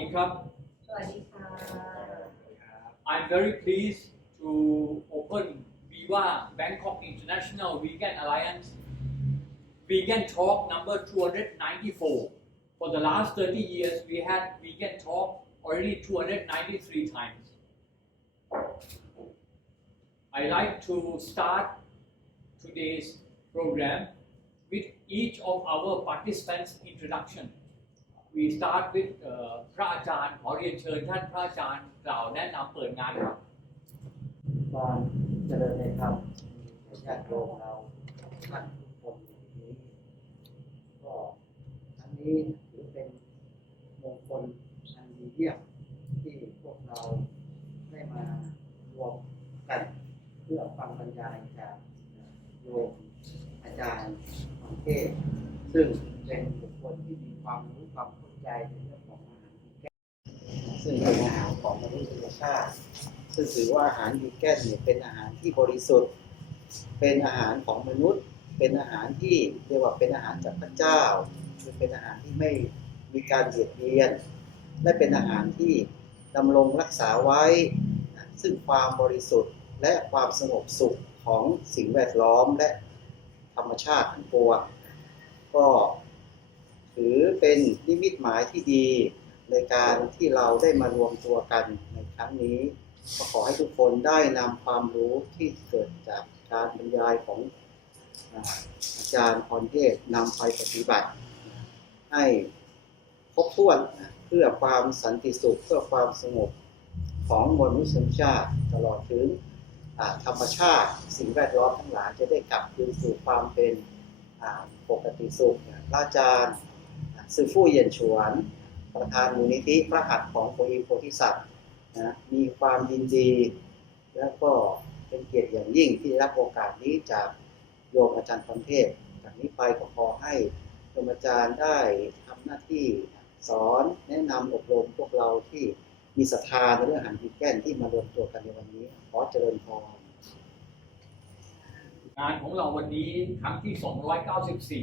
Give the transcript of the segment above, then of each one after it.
ดีครับ สวัสดีค่ะ I'm very pleased to open BIVA Bangkok International Vegan Alliance Vegan Talk number 294. For the last 30 years, we had Vegan Talk already 293 times. I like to start today's program with each of our participants' introduction.We start with พระอาจารย์ขอเรียนเชิญท่านพระอาจารย์กล่าวแนะนำเปิดงานครับการเจริญในธรรมญาติโยมเราท่านทุกคนนี้ก็ทั้งนี้ถือเป็นมงคลอันดีเยี่ยมที่พวกเราได้มารวมกันเพื่อฟังบรรยายจากโยมอาจารย์ของเทศซึ่งเป็นบุคคลที่มีความรู้ความเข้าใจในเรื่องของอาหารวีแกนซึ่งเป็นอาหารของมนุษยชาติซึ่งถือว่าอาหารวีแกนเนี่ยเป็นอาหารที่บริสุทธิ์เป็นอาหารของมนุษย์เป็นอาหารที่เรียกว่าเป็นอาหารจากพระเจ้าคือเป็นอาหารที่ไม่มีการเบียดเบียนและเป็นอาหารที่ดำรงรักษาไว้ซึ่งความบริสุทธิ์และความสงบสุขของสิ่งแวดล้อมและธรรมชาติทั้งปวงก็ถือเป็นนิมิตหมายที่ดีในการที่เราได้มารวมตัวกันในครั้งนี้ก็ขอให้ทุกคนได้นำความรู้ที่เกิดจากการบรรยายของอาจารย์พรเทพนำไปปฏิบัติให้ครบถ้วนเพื่อความสันติสุขเพื่อความสงบของมนุษยชาติตลอดถึงธรรมชาติสิ่งแวดล้อมทั้งหลายจะได้กลับคืนสู่ความเป็นปกติสุขพระอาจารย์ซื่อฟู่เย็นฉวนประธานมูลนิธิพระหัตถ์ของโพธิสัตว์มีความยินดีและก็เป็นเกียรติอย่างยิ่งที่ได้รับโอกาสนี้จากโยมอาจารย์พรเทพจากนี้ไปก็ขอให้โยมอาจารย์ได้ทำหน้าที่สอนแนะนำอบรมพวกเราที่มีศรัทธาในเรื่องอาหารวีแกนที่มารวมตัวกันในวันนี้ขอเจริญพรงานของเราวันนี้ครั้งที่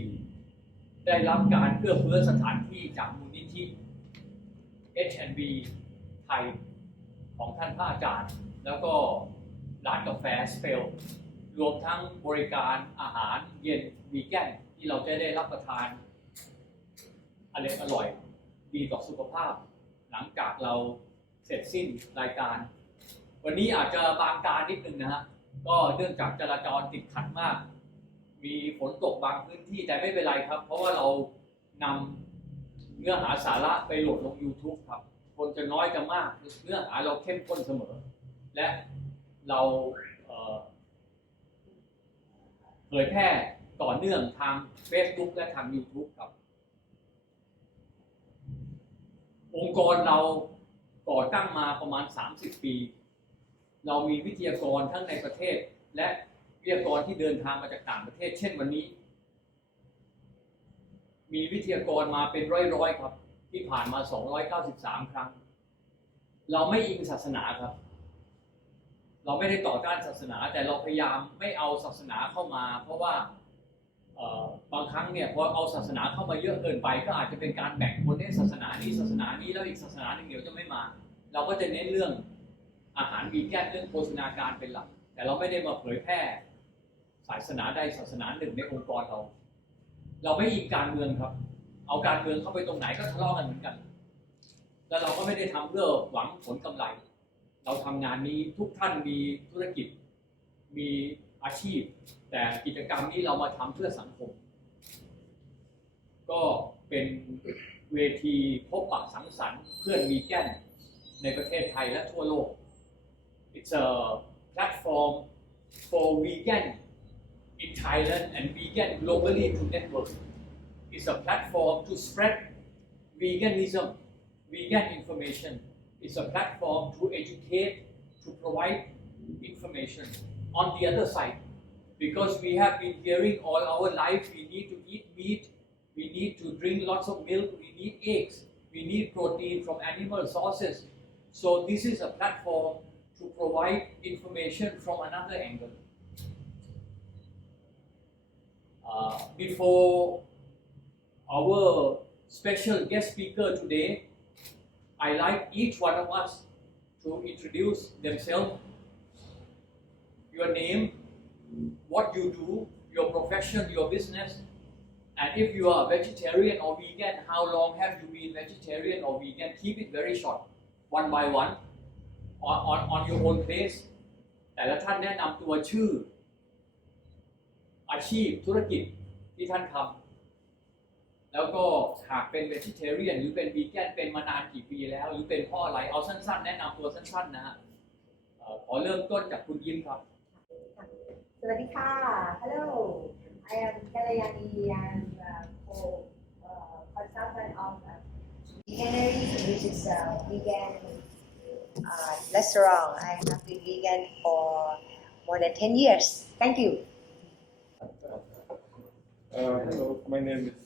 294 ได้รับการเอื้อเฟื้อสถานที่จากมูลนิธิ H&B ไทยของท่านพระอาจารย์แล้วก็ร้านกาแฟสเปลรวมทั้งบริการอาหารเย็นวีแกนที่เราจะได้รับประทานอร่อยดีต่อสุขภาพหลังจากเราเสร็จสิ้นรายการวันนี้อาจจะบางการนิดนึงนะฮะก็เนื่องจากจราจรติดขัดมากมีฝนตกบางพื้นที่แต่ไม่เป็นไรครับเพราะว่าเรานำเนื้อหาสาระไปโหลดลง YouTube ครับคนจะน้อยจะมากเนื้อหาเราเข้มข้นเสมอและเราเผยแพร่ต่อเนื่องทาง Facebook และทาง YouTube ครับองค์กรเราก่อตั้งมาประมาณ30 ปีเรามีวิทยากรทั้งในประเทศและวิทยากรที่เดินทางมาจากต่างประเทศเช่นวันนี้มีวิทยากรมาเป็นร้อยๆครับที่ผ่านมา293 ครั้งเราไม่อิงศาสนาครับเราไม่ได้ต่อต้านศาสนาแต่เราพยายามไม่เอาศาสนาเข้ามาเพราะว่าบางครั้งเนี่ยพอเอาศาสนาเข้ามาเยอะเกินไปก็อาจจะเป็นการแบ่งคนในศาสนานี้ศาสนานี้แล้วอีกศาสนาหนึ่งเดี๋ยวจะไม่มาเราก็จะเน้นเรื่องอาหารวีแกนเรื่องโภชนาการเป็นหลักแต่เราไม่ได้มาเผยแพร่ศาสนาใดศาสนาหนึ่งในองค์กรเราไม่อิงการเมืองครับเอาการเมืองเข้าไปตรงไหนก็ทะเลาะกันเหมือนกันแล้วเราก็ไม่ได้ทำเพื่อหวังผลกำไรเราทำงานนี้ทุกท่านมีธุรกิจมีอาชีพแต่กิจกรรมนี้เรามาทำเพื่อสังคมก็เป็นเวทีพบปะสังสรรค์เพื่อนวีแกนในประเทศไทยและทั่วโลก It's a platform for vegan in Thailand and vegan globally to network. It's a platform to spread veganism, vegan information. It's a platform to educate, to provide information. On the other side, because we have been hearing all our life, we need to eat meat, we need to drink lots of milk, we need eggs, we need protein from animal sources. So this is a platform to provide information from another angle. Before our special guest speaker today, I like each one of us to introduce themselves, your name, what you do, your profession, your business, and if you are vegetarian or vegan, how long have you been vegetarian or vegan? Keep it very short, one by one, on your own pace. แต่ละท่านแนะนำตัวชื่ออาชีพธุรกิจที่ท่านทำแล้วก็หากเป็น vegetarian หรือเป็น vegan เป็นมานานกี่ปีแล้วหรือเป็นเพราะอะไรเอาสั้นๆแนะนำตัวสั้นๆนะฮะขอเริ่มต้นจากคุณยิ้มครับ สวัสดีค่ะ Hello I am Kalayani and consultant of Veganery which is a vegan restaurant. I have been vegan for more than 10 years. Thank you. Hello, my name is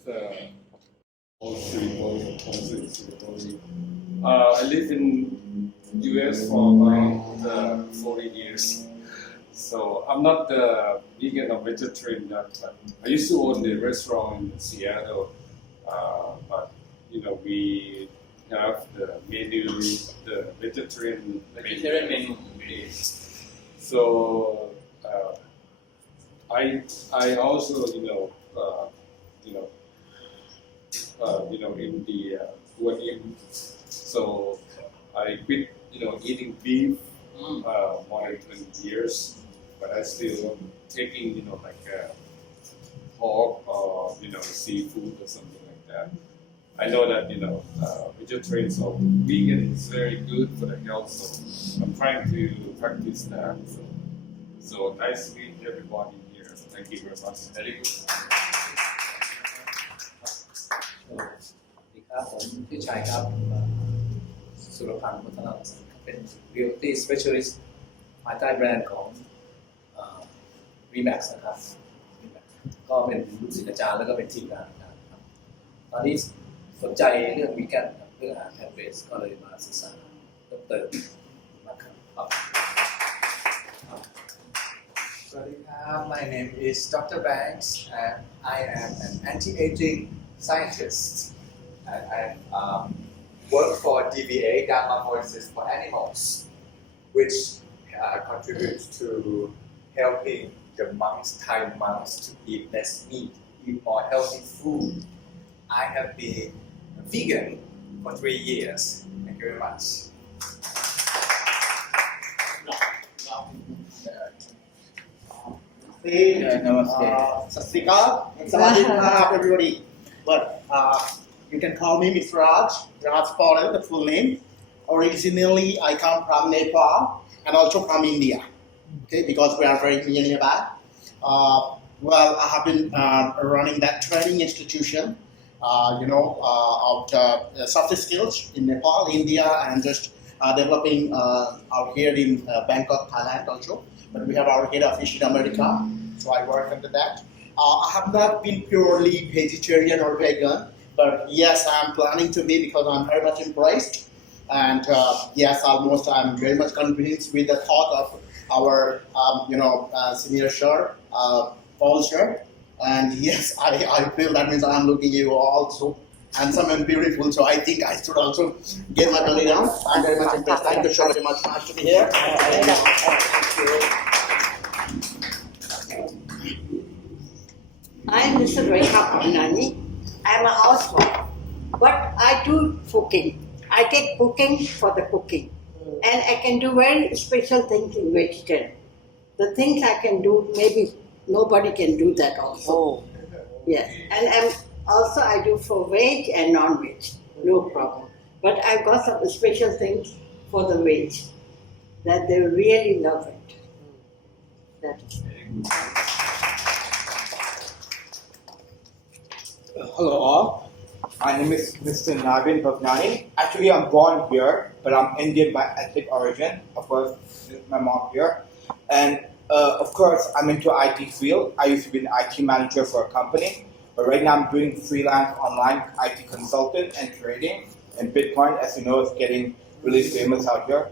I live in US for about 40 years. So I'm not vegan or vegetarian yet, but I used to own the restaurant in Seattle. But we have the menu, the vegetarian menu. So I also in the Buddhism. So I quit eating beef more than 20 years, but I still taking pork or seafood or something like that. I know that vegetarian or vegan is very good for the health, so I'm trying to practice that. So nice to meet everybody here. Thank you very much. Very good. สวัสดีครับผมชื่อชัยครับสุรพันธ์วัฒนรัตน์เป็น Beauty Specialist ภายใต้แบรนด์ของRemax นะครับ ก็เป็นลูกศิษย์อาจารย์แล้วก็เป็นทีมงานนะครับตอนนี้สนใจเรื่องวีแกนเรื่องอาหารแพลนต์เบสก็เลยมาศึกษาเพิ่มเติมมากครับ My name is Dr. Banks and I am an anti-aging scientist. I work for DVA, Dharma Voices for Animals, which contributes to helping the monks, Thai monks, to eat less meat, eat more healthy food. I have been vegan for 3 years. Thank you very much. Namaste. Satsrikal and Sawadee everybody. But you can call me Mr. Raj Paul, the full name. Originally, I come from Nepal and also from India. Okay, because we are very nearby. Well, I have been running that training institution, of the soft skills in Nepal, India, and just developing out here in Bangkok, Thailand also. But we have our head office in America, so I work under that. I have not been purely vegetarian or vegan, but yes, I'm planning to be because I'm very much impressed. And yes, almost I'm very much convinced with the thought of our, senior sir, Paul sir. And yes, I feel that means I'm looking you all so handsome and beautiful. So I think I should also get my belly down. I'm very much impressed. Thank you so very much. Nice to be here. I'm Mr. Rekha Pandani. I'm a housewife, but I do cooking. I take cooking for the cooking, and I can do very special things in vegetarian. The things I can do, maybe nobody can do that also. Oh. Yes, and I do for veg and non-veg, no problem. But I've got some special things for the veg that they really love it. That is. Hello all, my name is Mr. Navin Bhavnani. Actually, I'm born here, but I'm Indian by ethnic origin. Of course, my mom here. And of course, I'm into IT field. I used to be an IT manager for a company, but right now I'm doing freelance online IT consultant and trading. And Bitcoin, as you know, is getting really famous out here.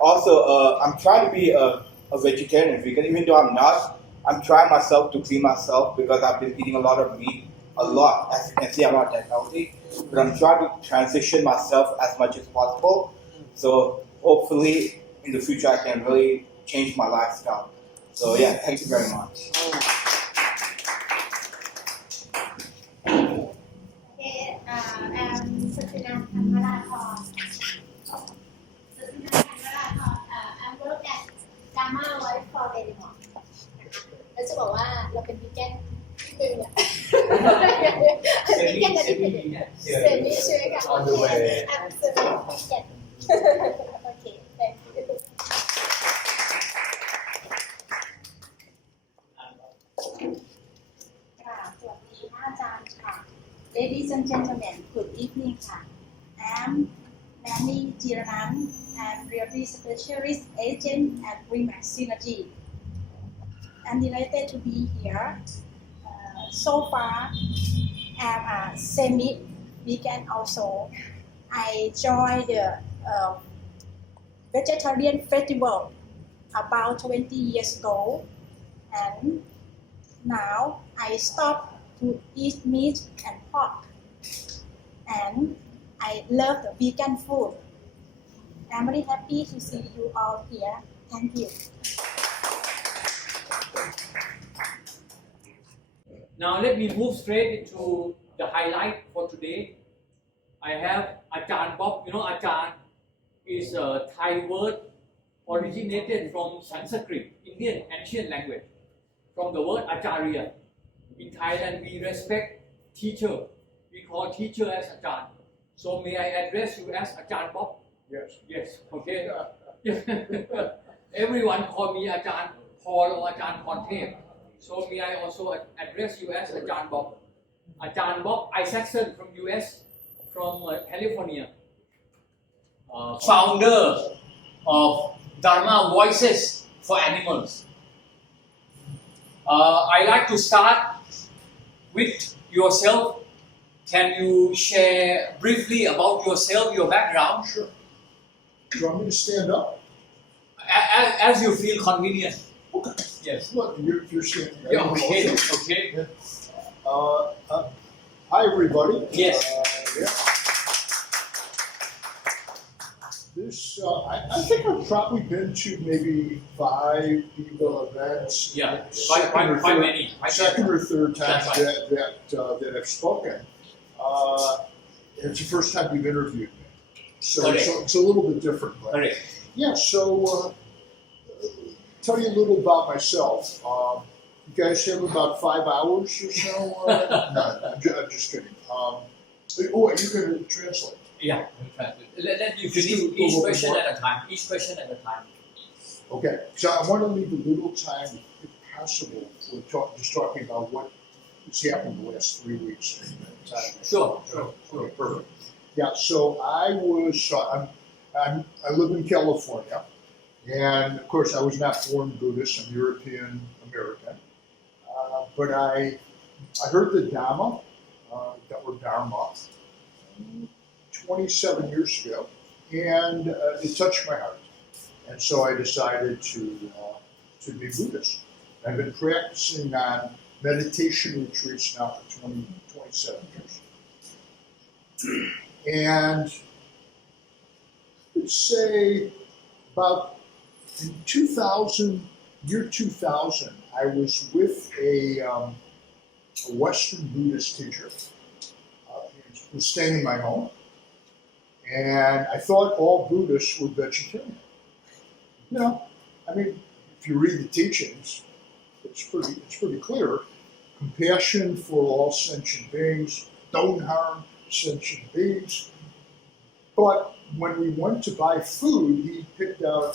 Also, I'm trying to be a vegetarian and vegan, even though I'm not. I'm trying myself to clean myself because I've been eating a lot of meat a lot, as you can see, I'm not that healthy, but I'm trying to transition myself as much as possible. So hopefully in the future I can really change my lifestyle. So yeah, thank you very much. Okay, I'm SriNarula. I'm work at Dharma Voice for Banomyong. แล้วจะบอกว่าเราเป็นวีแกนที่นึงอ่ะวีแกนแต่ที่นึงเซมิใช่ไหมคะ On the way. I'm semi vegan. Okay, thank you. ค่ะสวัสดีอาจารย์ค่ะ Ladies and gentlemen, good evening ค่ะ I'm Nani Jiranan. I'm really specialist agent at Remax Synergy. I'm delighted to be here. So far, I'm a semi-vegan also. I joined the vegetarian festival about 20 years ago, and now I stopped to eat meat and pork, and I love the vegan food. I'm very happy to see you all here. Thank you. Now let me move straight into the highlight for today. I have Ajahn Bob. You know, Ajahn is a Thai word originated from Sanskrit, Indian ancient language, from the word Acharya. In Thailand, we respect teacher. We call teacher as Ajahn. So may I address you as Ajahn Bob? Yes. Yes. Okay. Everyone call me Ajahn Paul or Ajahn Pornthep. So may I also address you as Ajahn Bob? Ajahn Bob Isaacson from US, from California. Founder of Dharma Voices for Animals. I like to start with yourself. Can you share briefly about yourself, your background? Sure. Do you want me to stand up? As you feel convenient. Okay. Yes. Look, you're standing. Yeah, okay. Okay. Hi, everybody. Yes. This, I think I've probably been to maybe 5 BIVA events. Yeah. Second Quite many. Second or third time That's right. that I've spoken. It's the first time you've interviewed me. So Correct. it's a little bit different. But Correct. yeah, so tell you a little about myself. You guys have about 5 hours or so? No, I'm just kidding. You can translate. Yeah. Let you finish each question at a time. Each question at a time. Okay, so I want to leave a little time, if possible, for just talking about what has happened the last 3 weeks. Sure. Okay, perfect. Yeah, so I live in California, and of course I was not born Buddhist. I'm European American, but I heard the Dhamma, or Dharma, 27 years ago, and it touched my heart. And so I decided to be Buddhist. I've been practicing on meditation retreats now for 27 years. And let's say about in 2000, I was with a Western Buddhist teacher. He was staying in my home. And I thought all Buddhists were vegetarian. You know, I mean, if you read the teachings, it's pretty clear. Compassion for all sentient beings, don't harm sentient beings. But when we went to buy food, he picked out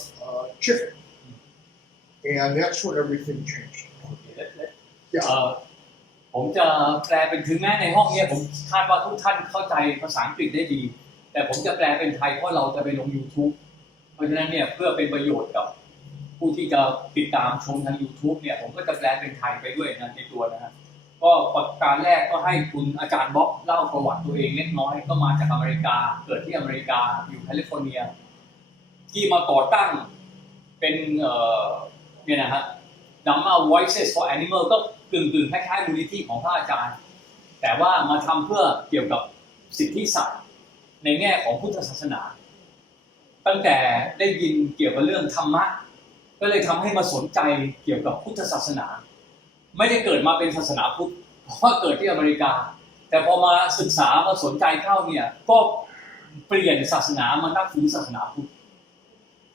chicken. And that's when everything changed. Yeah. ผมจะแปลเป็นถึงแม้ในห้องนี้ผมคาดว่าทุกท่านเข้าใจภาษาอังกฤษได้ดีแต่ผมจะแปลเป็นไทยเพราะเราจะไปลง YouTube เพราะฉะนั้นเนี่ยเพื่อเป็นประโยชน์กับผู้ที่จะติดตามชมทาง YouTube เนี่ยผมก็จะแปลเป็นไทยไปด้วยนะในตัวนะฮะก็ประการแรกก็ให้คุณอาจารย์บ๊อบเล่าประวัติตัวเองเล็กน้อยก็มาจากอเมริกาเกิดที่อเมริกาอยู่แคลิฟอร์เนียที่มาก่อตั้งเป็นเนี่ยนะฮะ Dharma Voices for Animal ก็กึ่งคล้ายๆมูลนิธิของพระอาจารย์ แต่ว่ามาทำเพื่อเกี่ยวกับสิทธิสัตว์ในแง่ของพุทธศาสนา ตั้งแต่ได้ยินเกี่ยวกับเรื่องธรรมะก็เลยทำให้มาสนใจเกี่ยวกับพุทธศาสนาไม่ได้เกิดมาเป็นศาสนาพุทธเพราะว่าเกิดที่อเมริกาแต่พอมาศึกษามาสนใจเข้าเนี่ยก็เปลี่ยนศาสนามานับถือศาสนาพุทธ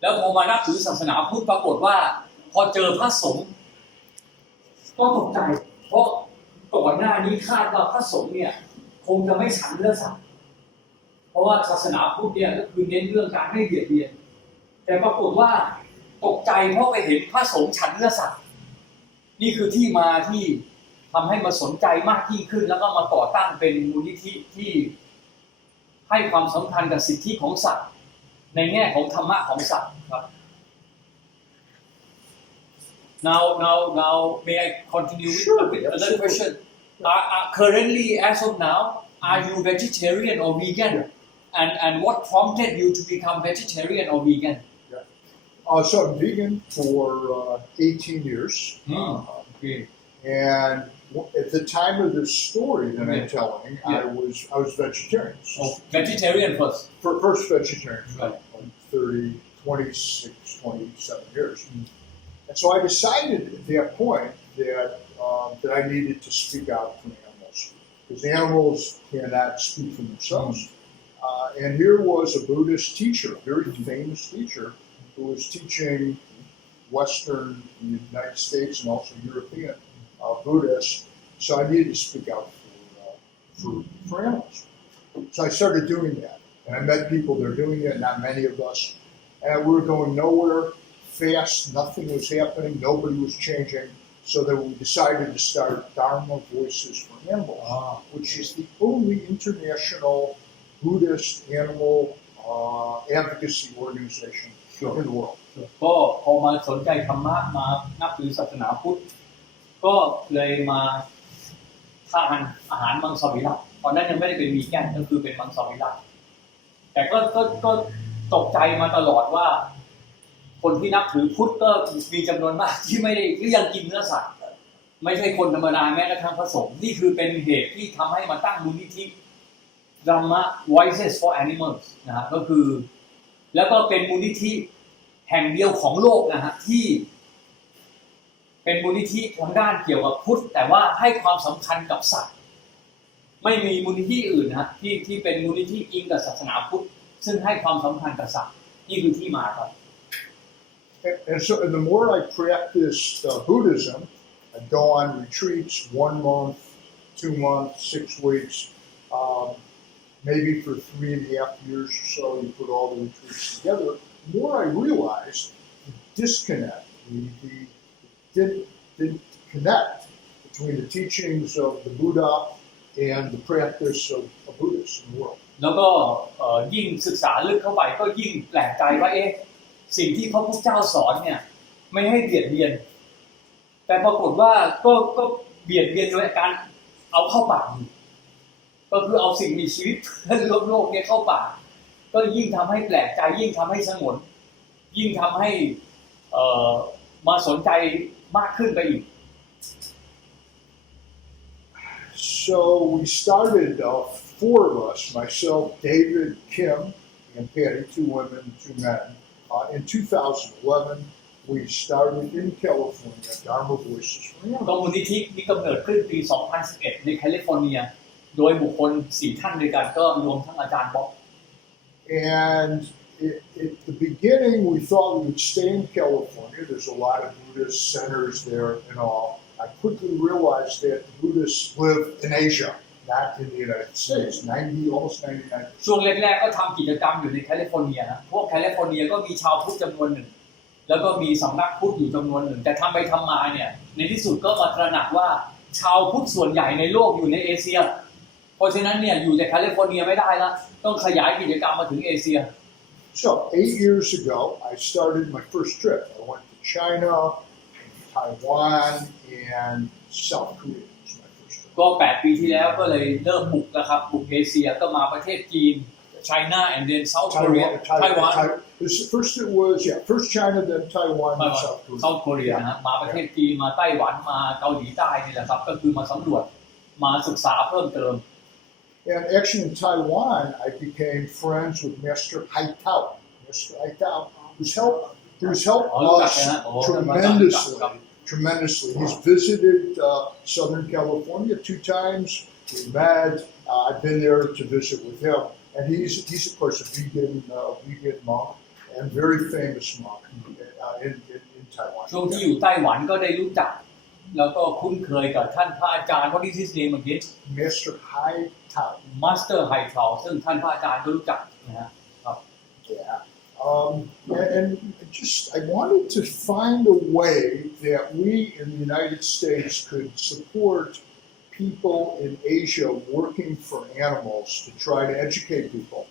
แล้วพอมานับถือศาสนาพุทธปรากฏว่าพอเจอพระสงฆ์ก็ตกใจเพราะก่อนหน้านี้คาดว่าพระสงฆ์เนี่ยคงจะไม่ฉันเนื้อสัตว์เพราะว่าศาสนาพุทธเนี่ยก็คือเน้นเรื่องการไม่เบียดเบียนแต่ปรากฏว่าตกใจเพราะไปเห็นพระสงฆ์ฉันเนื้อสัตว์นี่คือที่มาที่ทำให้มาสนใจมากยิ่งขึ้นแล้วก็มาก่อตั้งเป็นมูลนิธิที่ให้ความสำคัญกับสิทธิของสัตว์ในแง่ของธรรมะของสัตว์ครับ Now, may I continue with another question? Currently, as of now, are you vegetarian or vegan? And what prompted you to become vegetarian or vegan? So I'm vegan for 18 years. Okay. And at the time of this story that I'm telling, I was vegetarian. Oh, vegetarian first. First vegetarian for Right. like 26, 27 years. And so I decided at that point that I needed to speak out for animals, because animals cannot speak for themselves. And here was a Buddhist teacher, a very famous teacher, who was teaching Western United States and also European Buddhists. So I needed to speak out for animals. So I started doing that. And I met people that are doing it, not many of us. And we were going nowhere fast, nothing was happening, nobody was changing. So then we decided to start Dharma Voices for Animals, which is the only international Buddhist animal advocacy organization in the world. ก็พอมาสนใจธรรมะมานับถือศาสนาพุทธก็เลยมาทานอาหารมังสวิรัติตอนนั้นยังไม่ได้เป็นวีแกนก็คือเป็นมังสวิรัติแต่ก็ตกใจมาตลอดว่าคนที่นับถือพุทธก็มีจำนวนมากที่ไม่ได้ที่ยังกินเนื้อสัตว์ไม่ใช่คนธรรมดาแม้กระทั่งพระสงฆ์นี่คือเป็นเหตุที่ทำให้มาตั้งมูลนิธิ Dharma Voices for Animals นะฮะก็คือแล้วก็เป็นมูลนิธิแห่งเดียวของโลกนะฮะที่เป็นมูลนิธิทางด้านเกี่ยวกับพุทธแต่ว่าให้ความสำคัญกับสัตว์ไม่มีมูลนิธิอื่นนะฮะที่เป็นมูลนิธิอิงกับศาสนาพุทธซึ่งให้ความสำคัญกับสัตว์นี่คือที่มาครับ And the more I practiced Buddhism, I'd go on retreats 1 month, 2 months, 6 weeks, maybe for 3.5 years or so. You put all the retreats together. The more I realized the disconnect, the connect between the teachings of the Buddha and the practice of Buddhists in the world. แล้วก็ยิ่งศึกษาลึกเข้าไปก็ยิ่งแปลกใจว่าสิ่งที่พระพุทธเจ้าสอนเนี่ยไม่ให้เบียดเบียนแต่ปรากฏว่าก็เบียดเบียนโดยการเอาเข้าปากก็คือเอาสิ่งมีชีวิตโลกเนี่ยเข้าปากก็ยิ่งทำให้แปลกใจยิ่งทำให้สงวนยิ่งทำให้มาสนใจมากขึ้นไปอีก So we started 4 of us, myself, David, Kim, and Patty, 2 women, 2 men. In 2011, we started in California, Dharma Voices for Animals. มูลนิธินี้กำเนิดขึ้นปี 2011 ในแคลิฟอร์เนียโดยบุคคล 4 ท่านด้วยกันก็รวมทั้งอาจารย์บ๊อบ And at the beginning, we thought we would stay in California. There's a lot of Buddhist centers there and all. I quickly realized that Buddhists live in Asia, not in the United States. Almost 99%. ช่วงแรกๆก็ทำกิจกรรมอยู่ในแคลิฟอร์เนียนะพวกแคลิฟอร์เนียก็มีชาวพุทธจำนวนหนึ่งแล้วก็มีสำนักพุทธอยู่จำนวนหนึ่งแต่ทำไปทำมาเนี่ยในที่สุดก็มาตระหนักว่าชาวพุทธส่วนใหญ่ในโลกอยู่ในเอเชียเพราะฉะนั้นเนี่ยอยู่แต่แคลิฟอร์เนียไม่ได้ละต้องขยายกิจกรรมมาถึงเอเชีย So 8 years ago, I started my first trip. I went to China, Taiwan, and South Korea. ก็ 8 ปีที่แล้วก็เลยเริ่มบุกแล้วครับบุกเอเชียก็มาประเทศจีน China and then South Korea Taiwan First it was first China then Taiwan and South Korea นะฮะมาประเทศจีนมาไต้หวันมาเกาหลีใต้นี่แหละครับก็คือมาสำรวจ มาศึกษาเพิ่มเติม And actually in Taiwan, I became friends with Master Haitao. Master Haitao, who's helped us tremendously. He's visited Southern California 2 times. We met. I've been there to visit with him, and he's of course a vegan monk and very famous monk in Taiwan. ช่วงที่อยู่ไต้หวันก็ได้รู้จักแล้วก็คุ้นเคยกับท่านพระอาจารย์ What is his name again? Master Haitao. Master Haitao ซึ่งท่านพระอาจารย์ก็รู้จักนะฮะครับ Yeah. And I wanted to find a way that we in the United States could support people in Asia working for animals to try to educate people.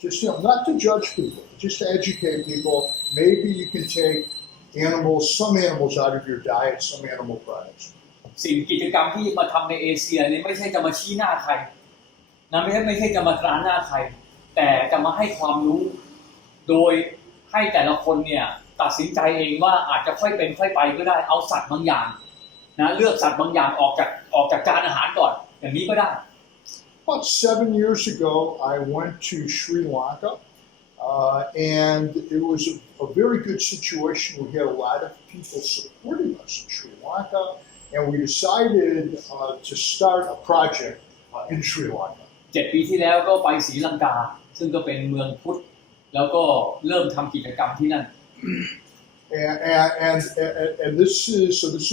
Just, not to judge people, just to educate people. Maybe you can take some animals out of your diet, some animal products. สิ่งกิจกรรมที่มาทำในเอเชียเนี่ยไม่ใช่จะมาชี้หน้าใครนะไม่ใช่จะมาตราหน้าใครแต่จะมาให้ความรู้โดยให้แต่ละคนเนี่ยตัดสินใจเองว่าอาจจะค่อยเป็นค่อยไปก็ได้เอาสัตว์บางอย่างนะเลือกสัตว์บางอย่างออกจากจานอาหารก่อนอย่างนี้ก็ได้ About 7 years ago, I went to Sri Lanka, and it was a very good situation. We had a lot of people supporting us in Sri Lanka, and we decided to start a project in Sri Lanka. 7 ปีที่แล้วก็ไปศรีลังกาซึ่งก็เป็นเมืองพุทธแล้วก็เริ่มทำกิจกรรมที่นั่น And this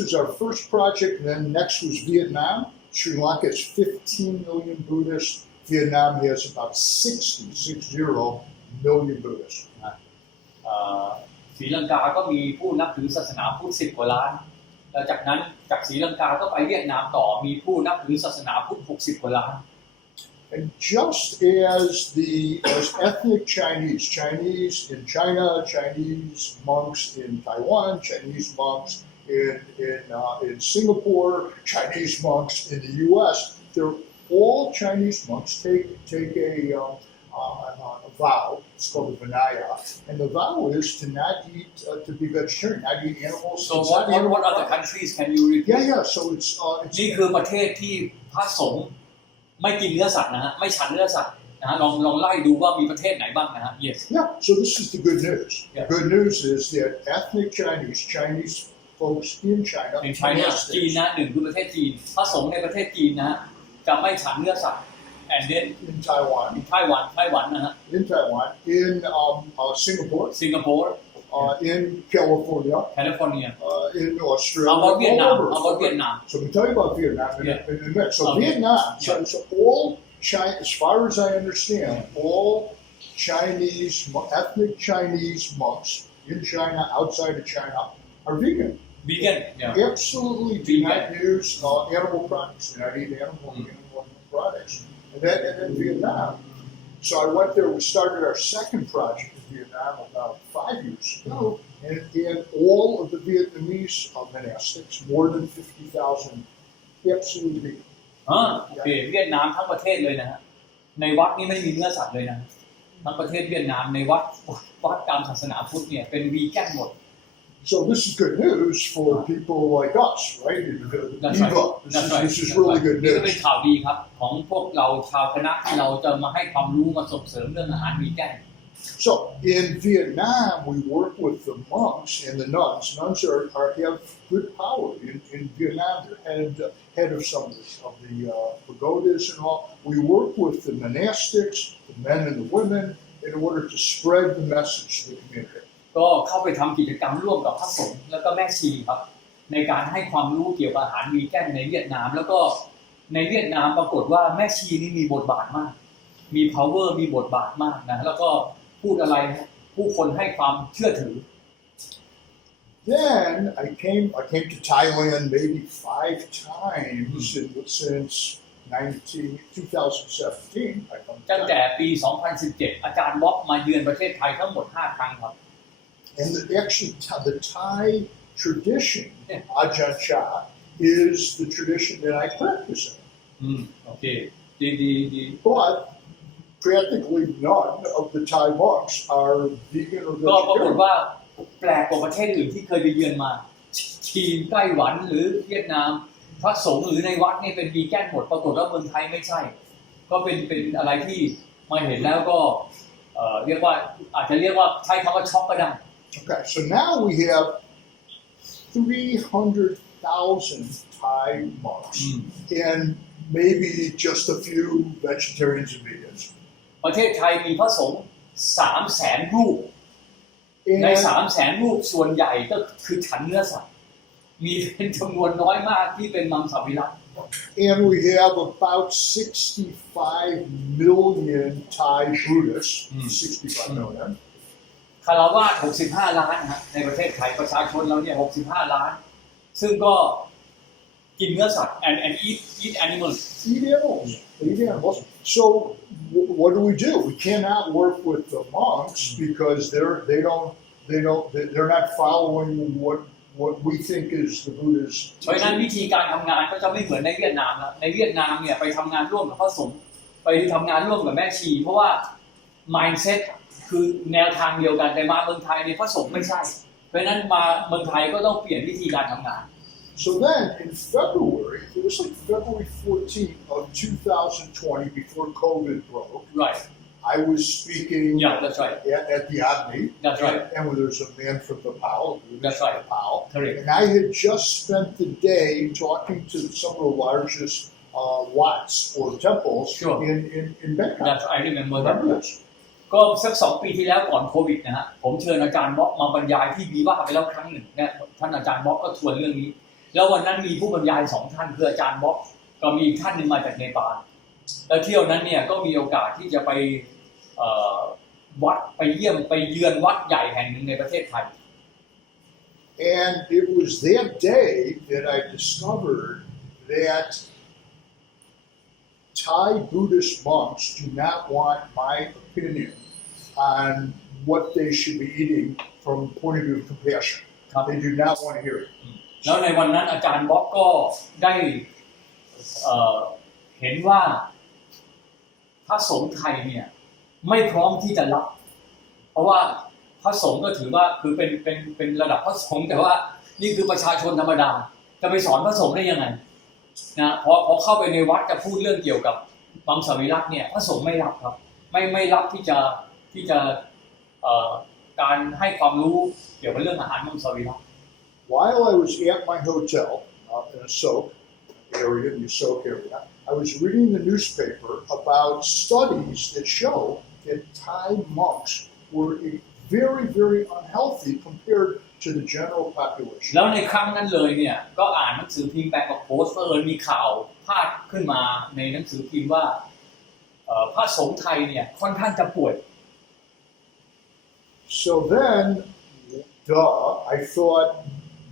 is our first project. And then next was Vietnam. Sri Lanka has 15 million Buddhists. Vietnam has about 60 million Buddhists. ศรีลังกาก็มีผู้นับถือศาสนาพุทธ10 กว่าล้านแล้วจากนั้นจากศรีลังกาก็ไปเวียดนามต่อมีผู้นับถือศาสนาพุทธ60 กว่าล้าน And just as ethnic Chinese in China, Chinese monks in Taiwan, Chinese monks in Singapore, Chinese monks in the U.S., they're all Chinese monks take a vow. It's called the Vinaya, and the vow is to not eat, to be vegetarian, not eat animals. So what other countries can you repeat? Yeah. So it's นี่คือประเทศที่พระสงฆ์ไม่กินเนื้อสัตว์นะฮะไม่ฉันเนื้อสัตว์นะฮะลองไล่ดูว่ามีประเทศไหนบ้างนะฮะ Yes. Yeah. So this is the good news. Yeah. The good news is that ethnic Chinese folks in China, ในจีนนะ1คือประเทศจีนพระสงฆ์ในประเทศจีนนะฮะจะไม่ฉันเนื้อสัตว์ and then in Taiwan, ไต้หวันนะฮะ in Singapore, in California, in Australia. How about Vietnam? So we tell you about Vietnam in a minute. So Okay. Vietnam, so all China, as far as I understand, all ethnic Chinese monks in China, outside of China, are vegan. Vegan. Yeah. Absolutely do not use animal products. Do not eat animal products. And then Vietnam. So I went there. We started our second project in Vietnam about 5 years ago, and all of the Vietnamese monastics, more than 50,000, absolutely vegan. โอเคเวียดนามทั้งประเทศเลยนะฮะในวัดนี่ไม่มีเนื้อสัตว์เลยนะทั้งประเทศเวียดนามในวัดตามศาสนาพุทธเนี่ยเป็นวีแกนหมด So this is good news for people like us, right? That's BIVA. right. This is really good นี่ก็เป็น news. ข่าวดีครับของพวกเราชาวคณะที่เราจะมาให้ความรู้มาส่งเสริมเรื่องอาหารวีแกน So in Vietnam, we work with the monks and the nuns. Nuns have good power in Vietnam. They're head of some of the pagodas and all. We work with the monastics, the men and the women, in order to spread the message to the community. ก็เข้าไปทำกิจกรรมร่วมกับพระสงฆ์แล้วก็แม่ชีครับในการให้ความรู้เกี่ยวกับอาหารวีแกนในเวียดนามแล้วก็ในเวียดนามปรากฏว่าแม่ชีนี่มีบทบาทมากมี power มีบทบาทมากนะแล้วก็พูดอะไรผู้คนให้ความเชื่อถือ Then I came to Thailand maybe 5 times since 2017. ตั้งแต่ปี 2017 อาจารย์บ๊อบมาเยือนประเทศไทยทั้งหมด 5 ครั้งครับ And actually, the Thai tradition, Ajahn Chah, is the tradition that I practice in. โอเคดี But practically none of the Thai monks are vegan or ก็ปรากฏ vegetarian. ว่าแปลกกว่าประเทศอื่นที่เคยไปเยือนมาจีนไต้หวันหรือเวียดนามท ระสงฆ์หรือในวัดนี่เป็นวีแกนหมดปรากฏว่าเมืองไทยไม่ใช่ก็เป็นอะไรที่มาเห็นแล้วก็เรียกว่าอาจจะเรียกว่าใช้คำว่าช็อกก็ได้ Okay, so now we have 300,000 Thai monks and maybe just a few vegetarians and vegans. ประเทศไทยมีพระสงฆ์300,000 รูปใน 300,000 รูปส่วนใหญ่ก็คือฉันเนื้อสัตว์มีเป็นจำนวนน้อยมากที่เป็นมังสวิรัติ And we have about 65 million Thai Buddhists, 65 million. คารวะ65 ล้านนะในประเทศไทยประชาชนเราเนี่ย65 ล้านซึ่งก็กินเนื้อสัตว์ and eat animals. Eat animals. So what do? We cannot work with the monks because they're not following what we think is the Buddha's. เพราะฉะนั้นวิธีการทำงานก็จะไม่เหมือนในเวียดนามแล้วในเวียดนามเนี่ยไปทำงานร่วมกับพระสงฆ์ไปทำงานร่วมกับแม่ชีเพราะว่า mindset คือแนวทางเดียวกันแต่มาเมืองไทยเนี่ยพระสงฆ์ไม่ใช่เพราะฉะนั้นมาเมืองไทยก็ต้องเปลี่ยนวิธีการทำงาน So then in February, it was like February 14th of 2020 before COVID broke. Right. I was speaking that's right. at the Agni. That's right. And there's a man from Nepal. That's right. Nepal. Correct. And I had just spent the day talking to some of the largest wats or temples in Bangkok. That's I remember that. ก็สัก2 ปีที่แล้วก่อนโควิดนะฮะผมเชิญอาจารย์บ๊อบมาบรรยายที่บีว่าไปแล้วครั้งหนึ่งเนี่ยท่านอาจารย์บ๊อบก็ชวนเรื่องนี้แล้ววันนั้นมีผู้บรรยาย2 ท่านคืออาจารย์บ๊อบก็มีอีกท่านหนึ่งมาจากเนปาลแล้วเที่ยวนั้นเนี่ยก็มีโอกาสที่จะไปวัดไปเยี่ยมไปเยือนวัดใหญ่แห่งหนึ่งในประเทศไทย And it was that day that I discovered that Thai Buddhist monks do not want my opinion on what they should be eating from the point of view of compassion. They do not want to hear it. แล้วในวันนั้นอาจารย์บ๊อบก็ได้เห็นว่าพระสงฆ์ไทยเนี่ยไม่พร้อมที่จะรับเพราะว่าพระสงฆ์ก็ถือว่าคือเป็นระดับพระสงฆ์แต่ว่านี่คือประชาชนธรรมดาจะไปสอนพระสงฆ์ได้ยังไงนะพอเข้าไปในวัดจะพูดเรื่องเกี่ยวกับมังสวิรัติเนี่ยพระสงฆ์ไม่รับครับไม่รับที่จะการให้ความรู้เกี่ยวกับเรื่องอาหารมังสวิรัติ While I was at my hotel in a soak area, in the soak area, I was reading the newspaper about studies that show that Thai monks were very, very unhealthy compared to the general population. แล้วในครั้งนั้นเลยเนี่ยก็อ่านหนังสือพิมพ์แบงก์กับโพสต์เพิ่นมีข่าวพาดขึ้นมาในหนังสือพิมพ์ว่าพระสงฆ์ไทยเนี่ยค่อนข้างจะป่วย So then, I thought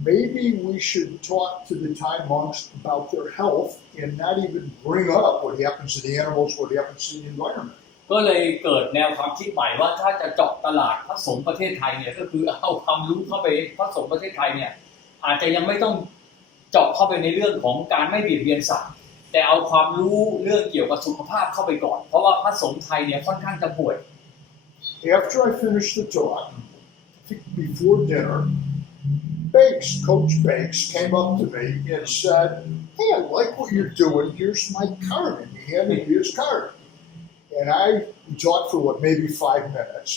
maybe we should talk to the Thai monks about their health and not even bring up what happens to the animals, what happens to the environment. ก็เลยเกิดแนวความคิดใหม่ว่าถ้าจะเจาะตลาดพระสงฆ์ประเทศไทยเนี่ยก็คือเอาความรู้เข้าไปพระสงฆ์ประเทศไทยเนี่ยอาจจะยังไม่ต้องเจาะเข้าไปในเรื่องของการไม่เบียดเบียนสัตว์แต่เอาความรู้เรื่องเกี่ยวกับสุขภาพเข้าไปก่อนเพราะว่าพระสงฆ์ไทยเนี่ยค่อนข้างจะป่วย After I finished the talk, before dinner, Coach Banks came up to me and said, "Hey, I like what you're doing. Here's my card." And he handed me his card. And we talked for maybe 5 minutes.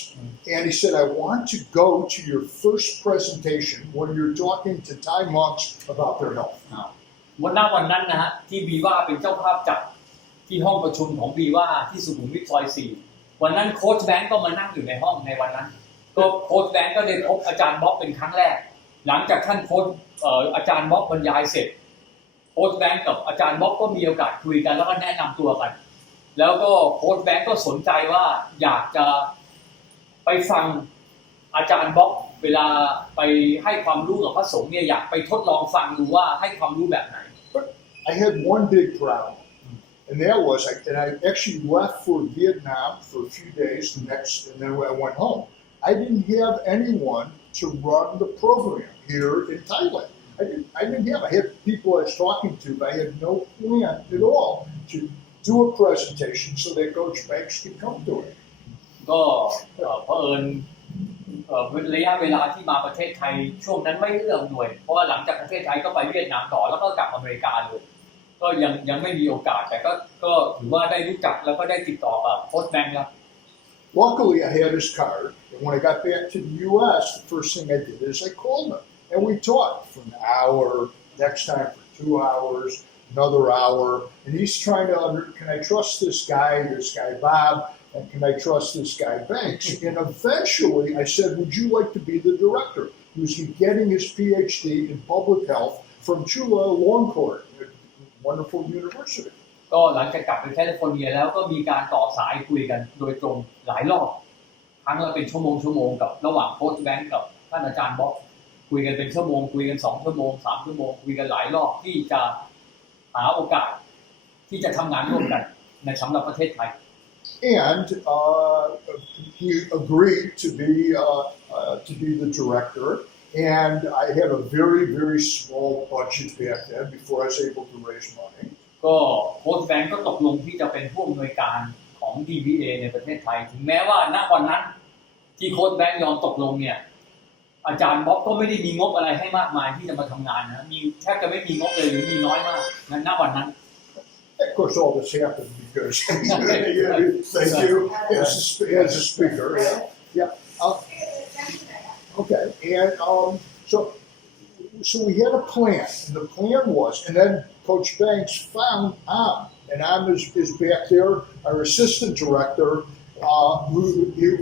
And he said, "I want to go to your first presentation when you're talking to Thai monks about their health." วันนั้นนะฮะที่บีว่าเป็นเจ้าภาพจัดที่ห้องประชุมของบีว่าที่สุขุมวิทซอย 4วันนั้นโค้ชแบงก์ก็มานั่งอยู่ในห้องในวันนั้นก็โค้ชแบงก์ก็ได้พบอาจารย์บ๊อบเป็นครั้งแรกหลังจากท่านโค้ชอาจารย์บ๊อบบรรยายเสร็จโค้ชแบงก์กับอาจารย์บ๊อบก็มีโอกาสคุยกันแล้วก็แนะนำตัวกันแล้วก็โค้ชแบงก์ก็สนใจว่าอยากจะไปฟังอาจารย์บ๊อบเวลาไปให้ความรู้กับพระสงฆ์เนี่ยอยากไปทดลองฟังดูว่าให้ความรู้แบบไหน I had one big problem, and that was, and I actually left for Vietnam for a few days, and then I went home. I didn't have anyone to run the program here in Thailand. I had people I was talking to, but I had no plan at all to do a presentation so that Coach Banks could come to it. ก็เผอิญ ระยะเวลาที่มาประเทศไทยช่วงนั้นไม่เอื้ออำนวยเพราะว่าหลังจากประเทศไทยก็ไปเวียดนามต่อแล้วก็กลับอเมริกาเลยก็ยังไม่มีโอกาสแต่ก็ถือว่าได้รู้จักแล้วก็ได้ติดต่อกับโค้ชแบงค์ครับ Luckily, I had his card, and when I got back to the U.S., the first thing I did is I called him, and we talked for an hour, next time for 2 hours, another hour, and he's trying to can I trust this guy Bob, and can I trust this guy Banks? And eventually, I said, would you like to be the director? He was getting his PhD in public health from Chula Longcourt, a wonderful university. ก็หลังจากกลับไปแคลิฟอร์เนียแล้วก็มีการต่อสายคุยกันโดยตรงหลายรอบครั้งละเป็นชั่วโมงกับระหว่างโค้ชแบงค์กับท่านอาจารย์บ๊อบคุยกันเป็นชั่วโมงคุยกัน2 ชั่วโมง 3 ชั่วโมงคุยกันหลายรอบที่จะหาโอกาสที่จะทำงานร่วมกันในสำหรับประเทศไทย And he agreed to be the director. And I had a very small budget back then before I was able to raise money. ก็โค้ชแบงค์ก็ตกลงที่จะเป็นผู้อำนวยการของ DVA ในประเทศไทยถึงแม้ว่าณวันนั้นที่โค้ชแบงค์ยอมตกลงเนี่ยอาจารย์บ๊อบก็ไม่ได้มีงบอะไรให้มากมายที่จะมาทำงานนะมีแทบจะไม่มีงบเลยหรือมีน้อยมากณวันนั้น Of course, all this happened because thank you as a speaker. Yeah. Okay. And so we had a plan, and the plan was, and then Coach Banks found and is back there, our assistant director, who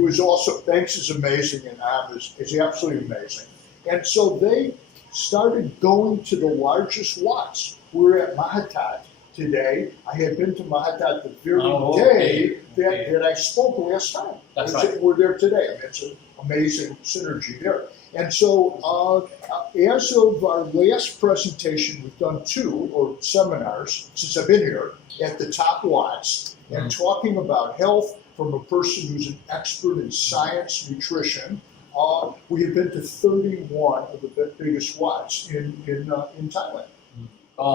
was also, Banks is amazing, and is absolutely amazing. And so they started going to the largest watts. We're at Mahatat today. I had been to Mahatat the very day that I spoke last time. That's right. We're there today. I mean, it's an amazing synergy there. And so as of our last presentation, we've done 2 seminars since I've been here at the top watts and talking about health from a person who's an expert in science, nutrition. We have been to 31 of the biggest watts in Thailand. ก็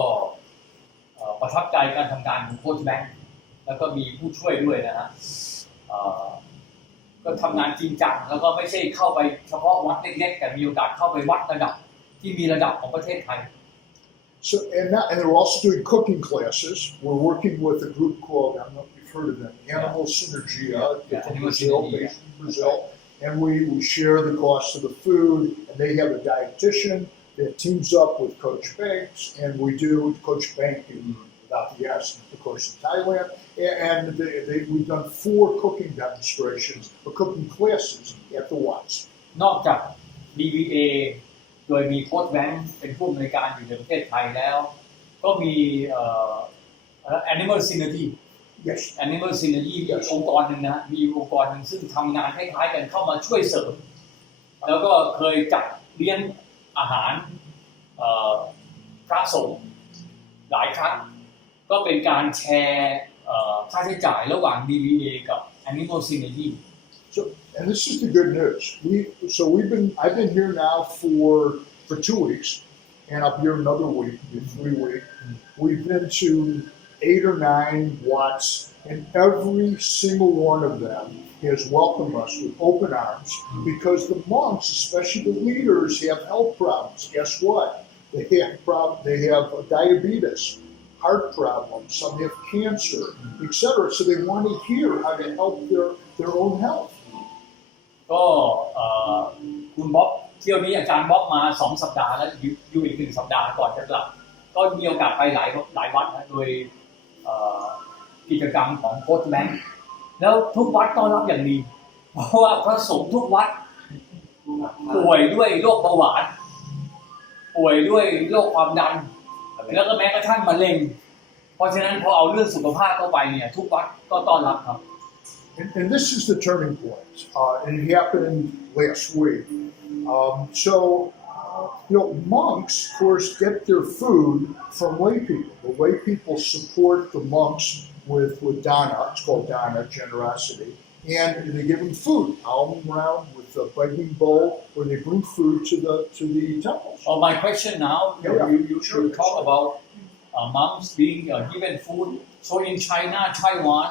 ประทับใจการทำงานของโค้ชแบงค์แล้วก็มีผู้ช่วยด้วยนะฮะก็ทำงานจริงจังแล้วก็ไม่ใช่เข้าไปเฉพาะวัดเล็กๆแต่มีโอกาสเข้าไปวัดระดับที่มีระดับของประเทศไทย So and they're also doing cooking classes. We're working with a group called, I don't know if you've heard of them, Animal Synergia from Brazil. And we share the cost of the food, and they have a dietitian that teams up with Coach Banks, and we do Coach Bank without the S, of course, in Thailand. And we've done 4 cooking demonstrations, or cooking classes at the Watts. นอกจาก DVA โดยมีโค้ชแบงค์เป็นผู้อำนวยการอยู่ในประเทศไทยแล้วก็มีAnimal Synergy Yes. Animal Synergy มีองค์กรหนึ่งนะมีองค์กรหนึ่งซึ่งทำงานคล้ายๆกันเข้ามาช่วยเสริมแล้วก็เคยจัดเลี้ยงอาหารพระสงฆ์หลายครั้งก็เป็นการแชร์ค่าใช้จ่ายระหว่าง DVA กับ Animal Synergy. So, and this is the good news. I've been here now for 2 weeks, and I'll be here another week, 3 weeks. We've been to 8 or 9 watts, and every single one of them has welcomed us with open arms because the monks, especially the leaders, have health problems. Guess what? They have diabetes, heart problems, some have cancer, etc. So they want to hear how to help their own health. ก็คุณบ๊อบเที่ยวนี้อาจารย์บ๊อบมา2 สัปดาห์แล้วอยู่อีก1 สัปดาห์ก่อนจะกลับก็มีโอกาสไปหลายวัดนะโดยกิจกรรมของโค้ชแบงค์แล้วทุกวัดต้อนรับอย่างดีเพราะว่าพระสงฆ์ทุกวัดป่วยด้วยโรคเบาหวานป่วยด้วยโรคความดันแล้วก็แม้กระทั่งมะเร็งเพราะฉะนั้นพอเอาเรื่องสุขภาพเข้าไปเนี่ยทุกวัดก็ต้อนรับครับ And this is the turning point, and it happened last week. Monks, of course, get their food from lay people. The lay people support the monks with dana. It's called dana, generosity, and they give them food all around with a begging bowl, where they bring food to the temples. Oh, my question now, you should talk about monks being given food. So in China, Taiwan,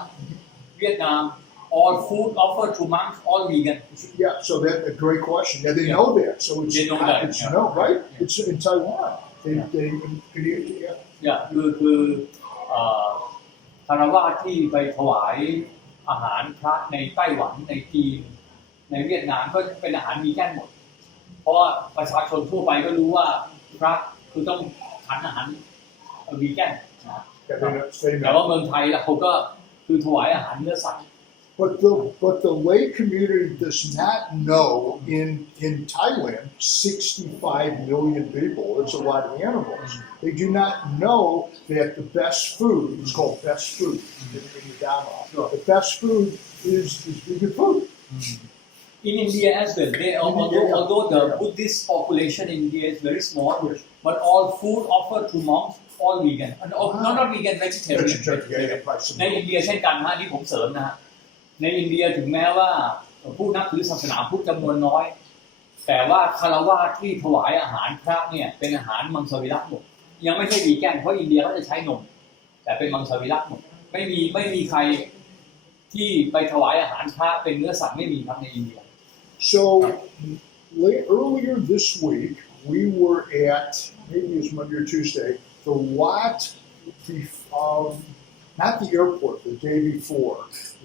Vietnam, all food offered to monks all vegan Yeah, so that's a great question. Yeah, they know that. So it's, They know that, it's yeah. no, right? Yeah. It's in Taiwan. They, Yeah. they, yeah. เนี่ยคือคารวะที่ไปถวายอาหารพระในไต้หวันในจีนในเวียดนามก็เป็นอาหารวีแกนหมด เพราะว่าประชาชนทั่วไปก็รู้ว่าพระคือต้องฉันอาหารวีแกนนะ Yeah, they know, they แต่ know. ว่าเมืองไทยเราก็คือถวายอาหารเนื้อสัตว์ But the lay community does not know in Thailand 65 million people. It's a lot of animals. They do not know that the best food is called best food in the Dharma. Sure. The best food is vegan food. In India as well, although the Buddhist population in India is very small, but all food offered to monks all vegan, and not vegan, vegetarian. Yeah, ในอินเดียเช่นกันนะที่ผมเสริมนะฮะในอินเดียถึงแม้ว่าผู้นับถือศาสนาพุทธจำนวนน้อย แต่ว่าคารวะที่ถวายอาหารพระเนี่ยเป็นอาหารมังสวิรัติหมดยังไม่ใช่วีแกนเพราะอินเดียเขาจะใช้นมแต่เป็นมังสวิรัติหมดไม่มีใครที่ไปถวายอาหารพระเป็นเนื้อสัตว์ไม่มีครับในอินเดีย So earlier this week, we were at, maybe it was Monday or Tuesday, the lot, not the airport, the day before,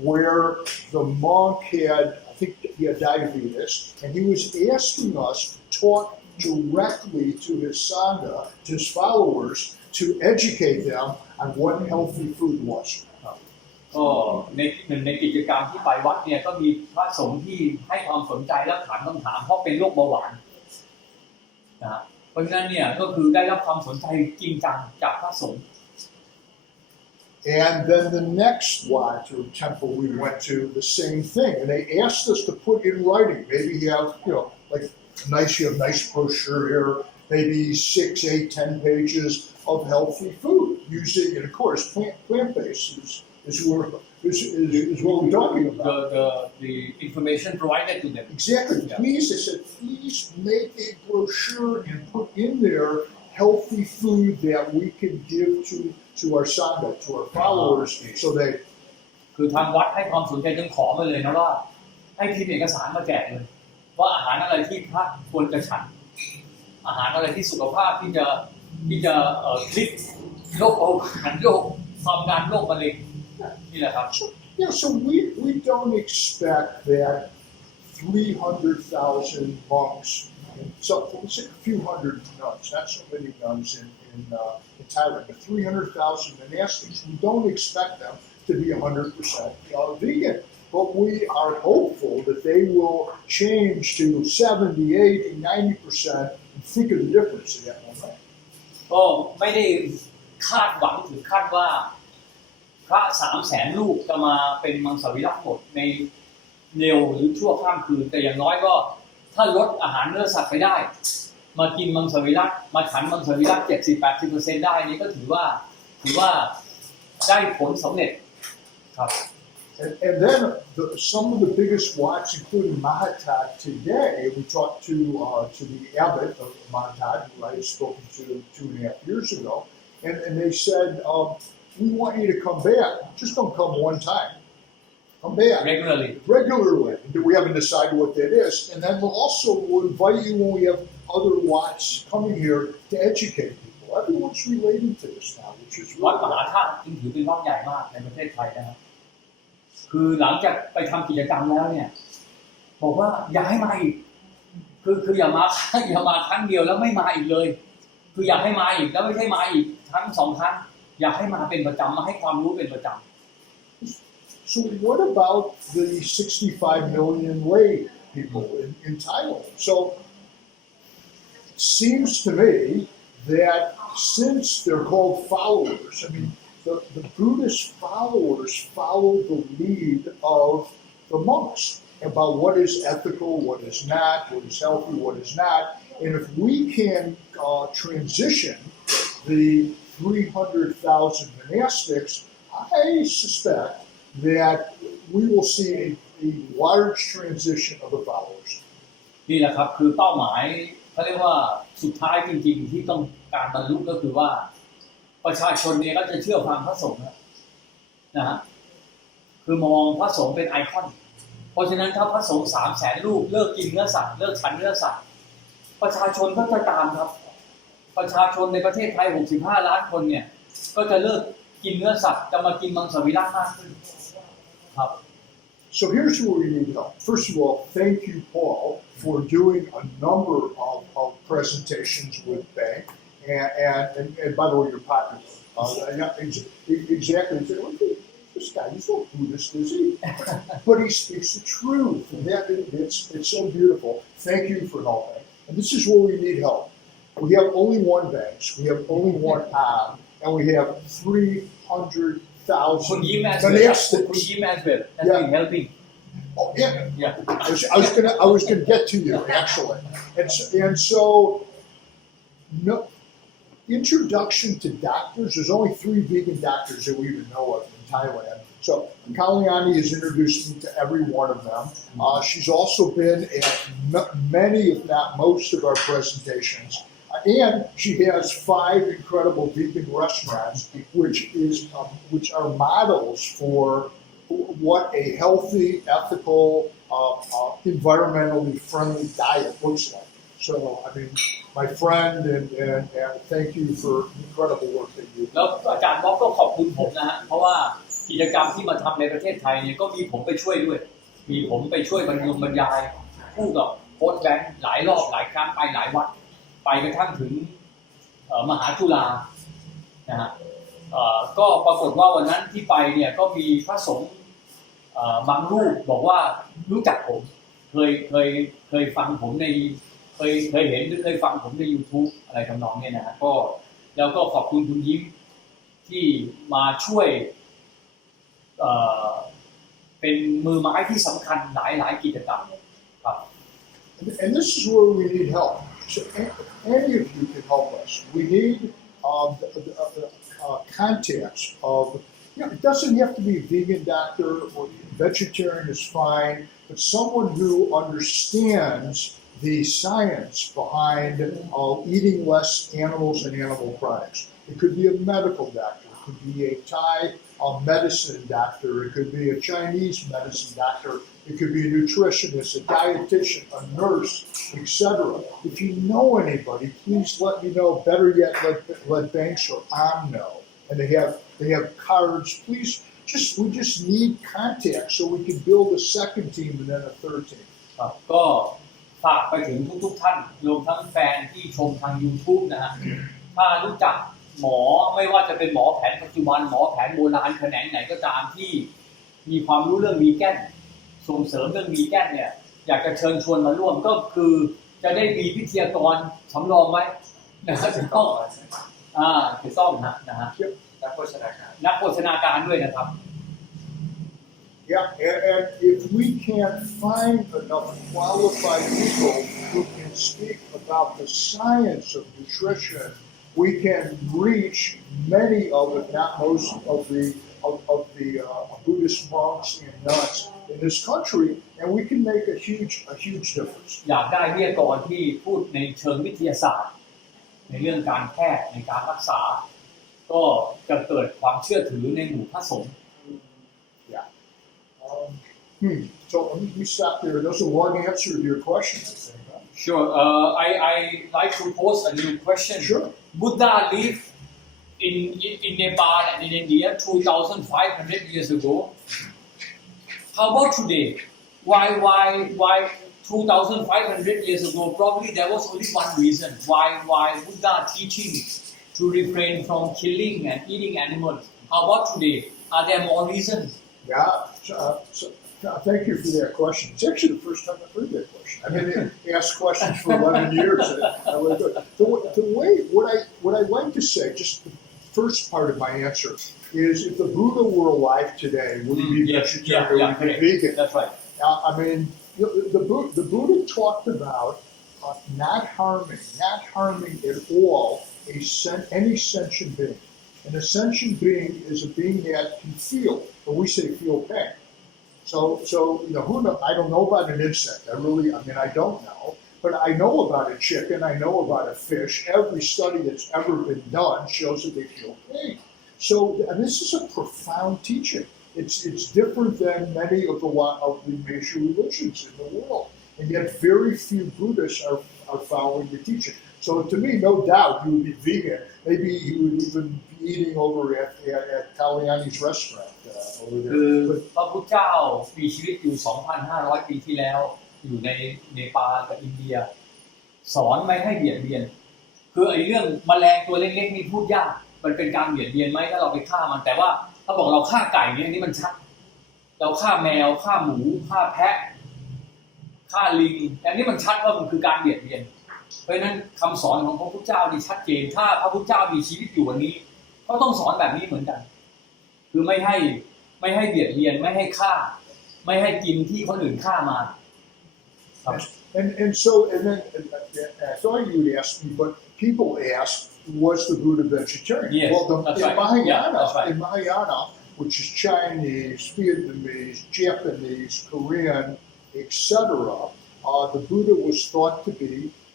where the monk had, I think he had diabetes, and he was asking us to talk directly to his sangha, to his followers, to educate them on what healthy food was. ก็ในหนึ่งในกิจกรรมที่ไปวัดเนี่ยก็มีพระสงฆ์ที่ให้ความสนใจและถามคำถามเพราะเป็นโรคเบาหวานนะฮะเพราะฉะนั้นเนี่ยก็คือได้รับความสนใจจริงจังจากพระสงฆ์ And then the next lodge or temple we went to, the same thing. And they asked us to put in writing. Maybe you have, like you have nice brochure here, maybe 6, 8, 10 pages of healthy food. Using, and of course, plant-based is what we're talking about. The information provided to them. Exactly. Please, they said, please make a brochure and put in there healthy food that we can give to our sangha, to our followers, so they. คือทางวัดให้ความสนใจจนขอมาเลยนะว่าให้พิมพ์เอกสารมาแจกเลยว่าอาหารอะไรที่พระควรจะฉันอาหารอะไรที่สุขภาพที่จะคลิกโรคเบาหวานโรคความดันโรคมะเร็งนี่แหละครับ Yeah, so we don't expect that 300,000 monks, so let's say a few hundred nuns, not so many nuns in Thailand, but 300,000 monastics. We don't expect them to be 100% vegan, but we are hopeful that they will change to 70, 80, 90% and think of the difference in that moment. ก็ไม่ได้คาดหวังถึงขั้นว่าพระ 300,000 ลูกจะมาเป็นมังสวิรัติหมดในเร็วหรือชั่วข้ามคืนแต่อย่างน้อยก็ถ้าลดอาหารเนื้อสัตว์ไปได้มากินมังสวิรัติมาฉันมังสวิรัติ 70-80% ได้นี่ก็ถือว่าได้ผลสำเร็จครับ And then some of the biggest watts, including Mahatad today, we talked to the abbot of Mahatad, who I had spoken to 2.5 years ago, and they said, we want you to come back. Just don't come one time. Come back. Regularly. We haven't decided what that is. And then we'll invite you when we have other watts coming here to educate people. Everyone's relating to this now, which is วัด really มหาธาตุจึงถือเป็นวัดใหญ่มากในประเทศไทยนะครับคือหลังจากไปทำกิจกรรมแล้วเนี่ยบอกว่าอย่าให้มาอีกคืออย่ามาครั้งเดียวแล้วไม่มาอีกเลยคืออยากให้มาอีกแล้วไม่ใช่มาอีกครั้ง2 ครั้งอยากให้มาเป็นประจำมาให้ความรู้เป็นประจำ So what about the 65 million lay people in Thailand? So it seems to me that since they're called followers, I mean, the Buddhist followers follow the lead of the monks about what is ethical, what is not, what is healthy, what is not. And if we can transition the 300,000 monastics, I suspect that we will see a large transition of the followers. นี่แหละครับคือเป้าหมายเขาเรียกว่าสุดท้ายจริงๆที่ต้องการบรรลุก็คือว่าประชาชนเนี่ยก็จะเชื่อฟังพระสงฆ์นะฮะ คือมองพระสงฆ์เป็นไอคอนเพราะฉะนั้นถ้าพระสงฆ์300,000 รูปเลิกกินเนื้อสัตว์เลิกฉันเนื้อสัตว์ประชาชนก็จะตามครับประชาชนในประเทศไทย65 ล้านคนเนี่ยก็จะเลิกกินเนื้อสัตว์จะมากินมังสวิรัติมากขึ้นครับ So here's where we need help. First of all, thank you, Paul, for doing a number of presentations with Bank. And by the way, you're popular. Exactly. This guy, he's no Buddhist, is he? But he speaks the truth. And it's so beautiful. Thank you for helping. And this is where we need help. We have only one bank. We have only one arm. And we have 300,000 คุณยิ้มแอสเวลคุณยิ้มแอสเวล has been helping Oh yeah, yeah I was gonna get to you actually, and so no introduction to doctors. There's only 3 vegan doctors that we even know of in Thailand. So Kalyani has introduced me to every one of them. She's also been at many, if not most, of our presentations. And she has 5 incredible vegan restaurants, which are models for what a healthy, ethical, environmentally friendly diet looks like. So, I mean, my friend, and thank you for incredible work that you do. แล้วอาจารย์บ๊อบก็ขอบคุณผมนะฮะเพราะว่ากิจกรรมที่มาทำในประเทศไทยเนี่ยก็มีผมไปช่วยด้วยมีผมไปช่วยบรรยายพูดกับโค้ชแบงค์หลายรอบหลายครั้งไปหลายวัดไปกระทั่งถึงมหาจุฬานะฮะก็ปรากฏว่าวันนั้นที่ไปเนี่ยก็มีพระสงฆ์บางรูปบอกว่ารู้จักผมเคยฟังผมในเคยเห็นหรือเคยฟังผมใน YouTube อะไรทำนองนี้นะฮะก็แล้วก็ขอบคุณคุณยิ้มที่มาช่วยเป็นมือไม้ที่สำคัญหลายกิจกรรมครับ And this is where we need help. So any of you can help us. We need contacts of, it doesn't have to be a vegan doctor or vegetarian is fine, but someone who understands the science behind eating less animals and animal products. It could be a medical doctor. It could be a Thai medicine doctor. It could be a Chinese medicine doctor. It could be a nutritionist, a dietitian, a nurse, etc. If you know anybody, please let me know. Better yet, let Banks or Am know. And they have cards. Please, we just need contacts so we can build a second team and then a third team. ก็ฝากไปถึงทุกท่านรวมทั้งแฟนที่ชมทาง YouTube นะฮะถ้ารู้จักหมอไม่ว่าจะเป็นหมอแผนปัจจุบันหมอแผนโบราณแขนงไหนก็ตามที่มีความรู้เรื่องวีแกนส่งเสริมเรื่องวีแกนเนี่ยอยากจะเชิญชวนมาร่วมก็คือจะได้มีวิทยากรสำรองไว้นะครับถูกต้องนะฮะนักโภชนาการด้วยนะครับ Yeah, and if we can't find enough qualified people who can speak about the science of nutrition, we can reach many of, if not most, of the Buddhist monks and nuns in this country, and we can make a huge difference. อยากได้วิทยากรที่พูดในเชิงวิทยาศาสตร์ในเรื่องการแพทย์ในการรักษาก็จะเกิดความเชื่อถือในหมู่พระสงฆ์ So let me stop there. That's a long answer to your question, I think. Sure. I like to pose a new question. Sure. Buddha lived in Nepal and in India 2,500 years ago. How about today? Why 2,500 years ago? Probably there was only one reason why Buddha teaching to refrain from killing and eating animals. How about today? Are there more reasons? Yeah. Thank you for that question. It's actually the first time I've heard that question. I've been asked questions for 11 years. What I like to say, just the first part of my answer, is if the Buddha were alive today, would he be vegetarian or would he be vegan? That's right. I mean, the Buddha talked about not harming at all any sentient being. And a sentient being is a being that can feel, or we say feel pain. So who knows? I don't know about an insect. I don't know. But I know about a chicken. I know about a fish. Every study that's ever been done shows that they feel pain. So and this is a profound teaching. It's different than many of the major religions in the world, and yet very few Buddhists are following the teaching. So to me, no doubt you would be vegan. Maybe you would even be eating over at Kalyani's restaurant over คือ there. But พระพุทธเจ้ามีชีวิตอยู่ 2,500 ปีที่แล้วอยู่ในเนปาลกับอินเดีย สอนไม่ให้เบียดเบียนคือไอ้เรื่องแมลงตัวเล็กๆนี่พูดยากมันเป็นการเบียดเบียนไหมถ้าเราไปฆ่ามันแต่ว่าถ้าบอกเราฆ่าไก่เนี่ยนี่มันชัดเราฆ่าแมวฆ่าหมูฆ่าแพะฆ่าลิงอันนี้มันชัดว่ามันคือการเบียดเบียนเพราะฉะนั้นคำสอนของพระพุทธเจ้านี่ชัดเจนถ้าพระพุทธเจ้ามีชีวิตอยู่วันนี้ก็ต้องสอนแบบนี้เหมือนกันคือไม่ให้เบียดเบียนไม่ให้ฆ่าไม่ให้กินที่คนอื่นฆ่ามาครับ And then I thought you would ask me, but people ask, was the Buddha vegetarian? Yes, Well, that's in right. Mahayana, Yeah, that's right. in Mahayana, which is Chinese, Vietnamese, Japanese, Korean, etc., the Buddha was thought to be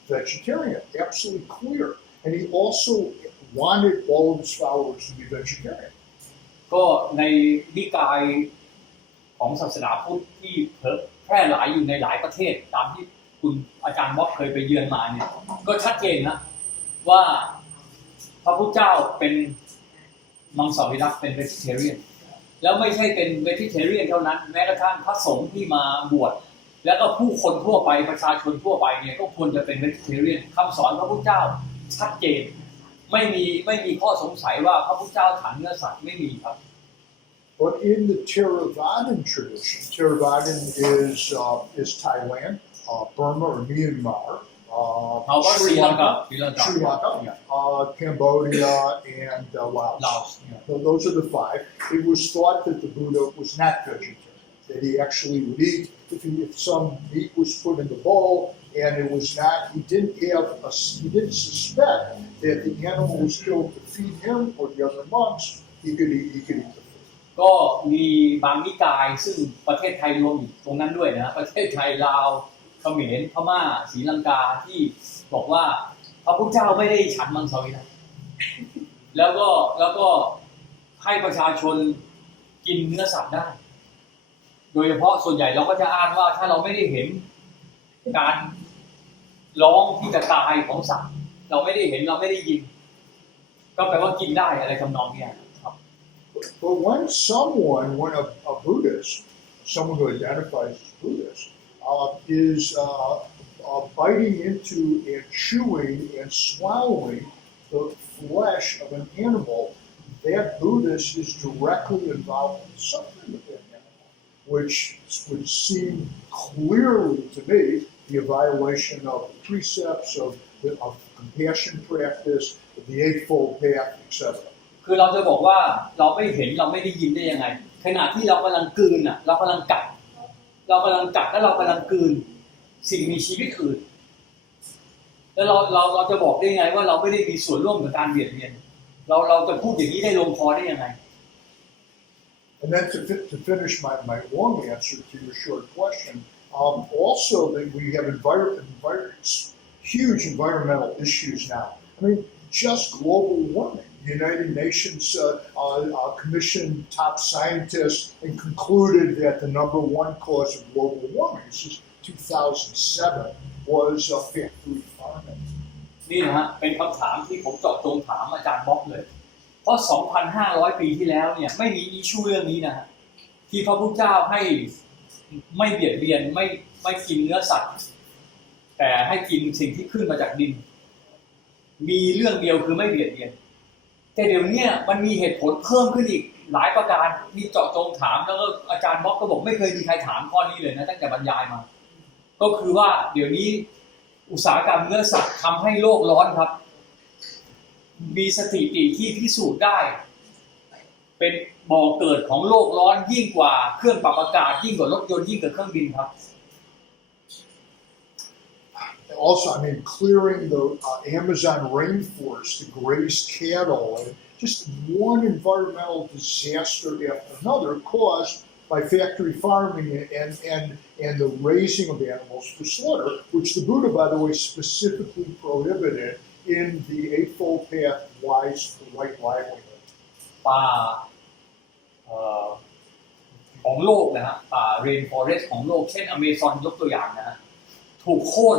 vegetarian, absolutely clear, and he also wanted all of his followers to be vegetarian. ก็ในนิกายของศาสนาพุทธที่แพร่หลายอยู่ในหลายประเทศตามที่คุณอาจารย์ม็อบเคยไปเยือนมาเนี่ยก็ชัดเจนนะว่าพระพุทธเจ้าเป็นมังสวิรัติเป็น vegetarian แล้วไม่ใช่เป็น vegetarian เท่านั้นแม้กระทั่งพระสงฆ์ที่มาบวชแล้วก็ผู้คนทั่วไปประชาชนทั่วไปเนี่ยก็ควรจะเป็น vegetarian คำสอนพระพุทธเจ้าชัดเจนไม่มีข้อสงสัยว่าพระพุทธเจ้าฉันเนื้อสัตว์ไม่มีครับ But in the Theravadan tradition, Theravadan is Thailand, Burma or Myanmar, How about Sri Lanka? Cambodia, and Laos. Yeah. So those are the five. It was thought that the Buddha was not vegetarian, that he actually would eat if some meat was put in the bowl, and it was not. He didn't suspect that the animal was killed to feed him or the other monks. He could eat the food. ก็มีบางนิกายซึ่งประเทศไทยรวมอยู่ตรงนั้นด้วยนะประเทศไทยลาวเขมรพม่าศรีลังกาที่บอกว่าพระพุทธเจ้าไม่ได้ฉันมังสวิรัติแล้วก็ให้ประชาชนกินเนื้อสัตว์ได้โดยเฉพาะส่วนใหญ่เราก็จะอ้างว่าถ้าเราไม่ได้เห็นการร้องที่จะตายของสัตว์เราไม่ได้เห็นเราไม่ได้ยินก็แปลว่ากินได้อะไรทำนองเนี้ยBut when a Buddhist, someone who identifies as Buddhist, is biting into and chewing and swallowing the flesh of an animal, that Buddhist is directly involved in suffering of that animal, which would seem clearly to me be a violation of the precepts of compassion practice, of the Eightfold Path, etc. คือเราจะบอกว่าเราไม่เห็นเราไม่ได้ยินได้ยังไงขณะที่เรากำลังกลืนอ่ะเรากำลังกัดและเรากำลังกลืนสิ่งมีชีวิตอื่นแล้วเราจะบอกได้ยังไงว่าเราไม่ได้มีส่วนร่วมกับการเบียดเบียนเราจะพูดอย่างนี้ได้ลงคอได้ยังไง And then to finish my long answer to your short question, also that we have huge environmental issues now. I mean, just global warming. The United Nations commissioned top scientists and concluded that the number one cause of global warming, this is 2007, was factory farming. นี่นะฮะเป็นคำถามที่ผมเจาะจงถามอาจารย์บ๊อบเลยเพราะ 2,500 ปีที่แล้วเนี่ยไม่มีอิชชูเรื่องนี้นะฮะที่พระพุทธเจ้าให้ไม่เบียดเบียนไม่กินเนื้อสัตว์แต่ให้กินสิ่งที่ขึ้นมาจากดินมีเรื่องเดียวคือไม่เบียดเบียนแต่เดี๋ยวนี้มันมีเหตุผลเพิ่มขึ้นอีกหลายประการมีเจาะจงถามแล้วก็อาจารย์บ๊อบก็บอกไม่เคยมีใครถามข้อนี้เลยนะตั้งแต่บรรยายมาก็คือว่าเดี๋ยวนี้อุตสาหกรรมเนื้อสัตว์ทำให้โลกร้อนครับมีสถิติที่พิสูจน์ได้เป็นบ่อเกิดของโลกร้อนยิ่งกว่าเครื่องปรับอากาศยิ่งกว่ารถยนต์ยิ่งกว่าเครื่องบินครับ Also, I mean, clearing the Amazon rainforest to graze cattle, and just one environmental disaster after another caused by factory farming and the raising of animals for slaughter, which the Buddha, by the way, specifically prohibited in the Eightfold Path Wise for Right Livelihood. ป่า ของโลกนะฮะป่าเรนฟอเรสต์ของโลกเช่นอเมซอนยกตัวอย่างนะฮะถูกโค่น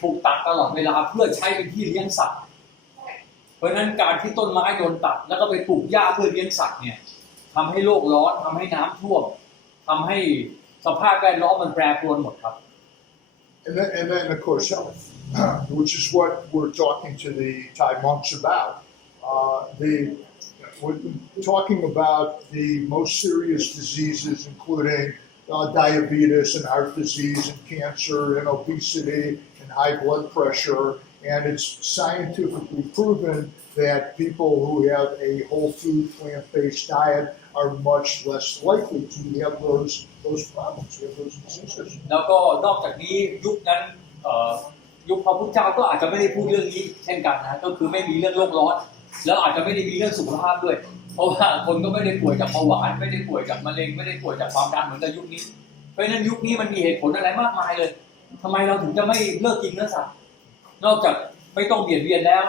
ถูกตัดตลอดเวลาเพื่อใช้เป็นที่เลี้ยงสัตว์เพราะฉะนั้นการที่ต้นไม้โดนตัดแล้วก็ไปปลูกหญ้าเพื่อเลี้ยงสัตว์เนี่ยทำให้โลกร้อนทำให้น้ำท่วมทำให้สภาพแวดล้อมมันแปรปรวนหมดครับ And then of course health, which is what we're talking to the Thai monks about. We're talking about the most serious diseases, including diabetes and heart disease and cancer and obesity and high blood pressure. And it's scientifically proven that people who have a whole food plant-based diet are much less likely to have those problems, have those diseases. แล้วก็นอกจากนี้ยุคนั้นยุคพระพุทธเจ้าก็อาจจะไม่ได้พูดเรื่องนี้เช่นกันนะก็คือไม่มีเรื่องโลกร้อนแล้วอาจจะไม่ได้มีเรื่องสุขภาพด้วยเพราะว่าคนก็ไม่ได้ป่วยจากเบาหวานไม่ได้ป่วยจากมะเร็งไม่ได้ป่วยจากความดันเหมือนกับยุคนี้เพราะฉะนั้นยุคนี้มันมีเหตุผลอะไรมากมายเลยทำไมเราถึงจะไม่เลิกกินเนื้อสัตว์นอกจากไม่ต้องเบียดเบียนแล้ว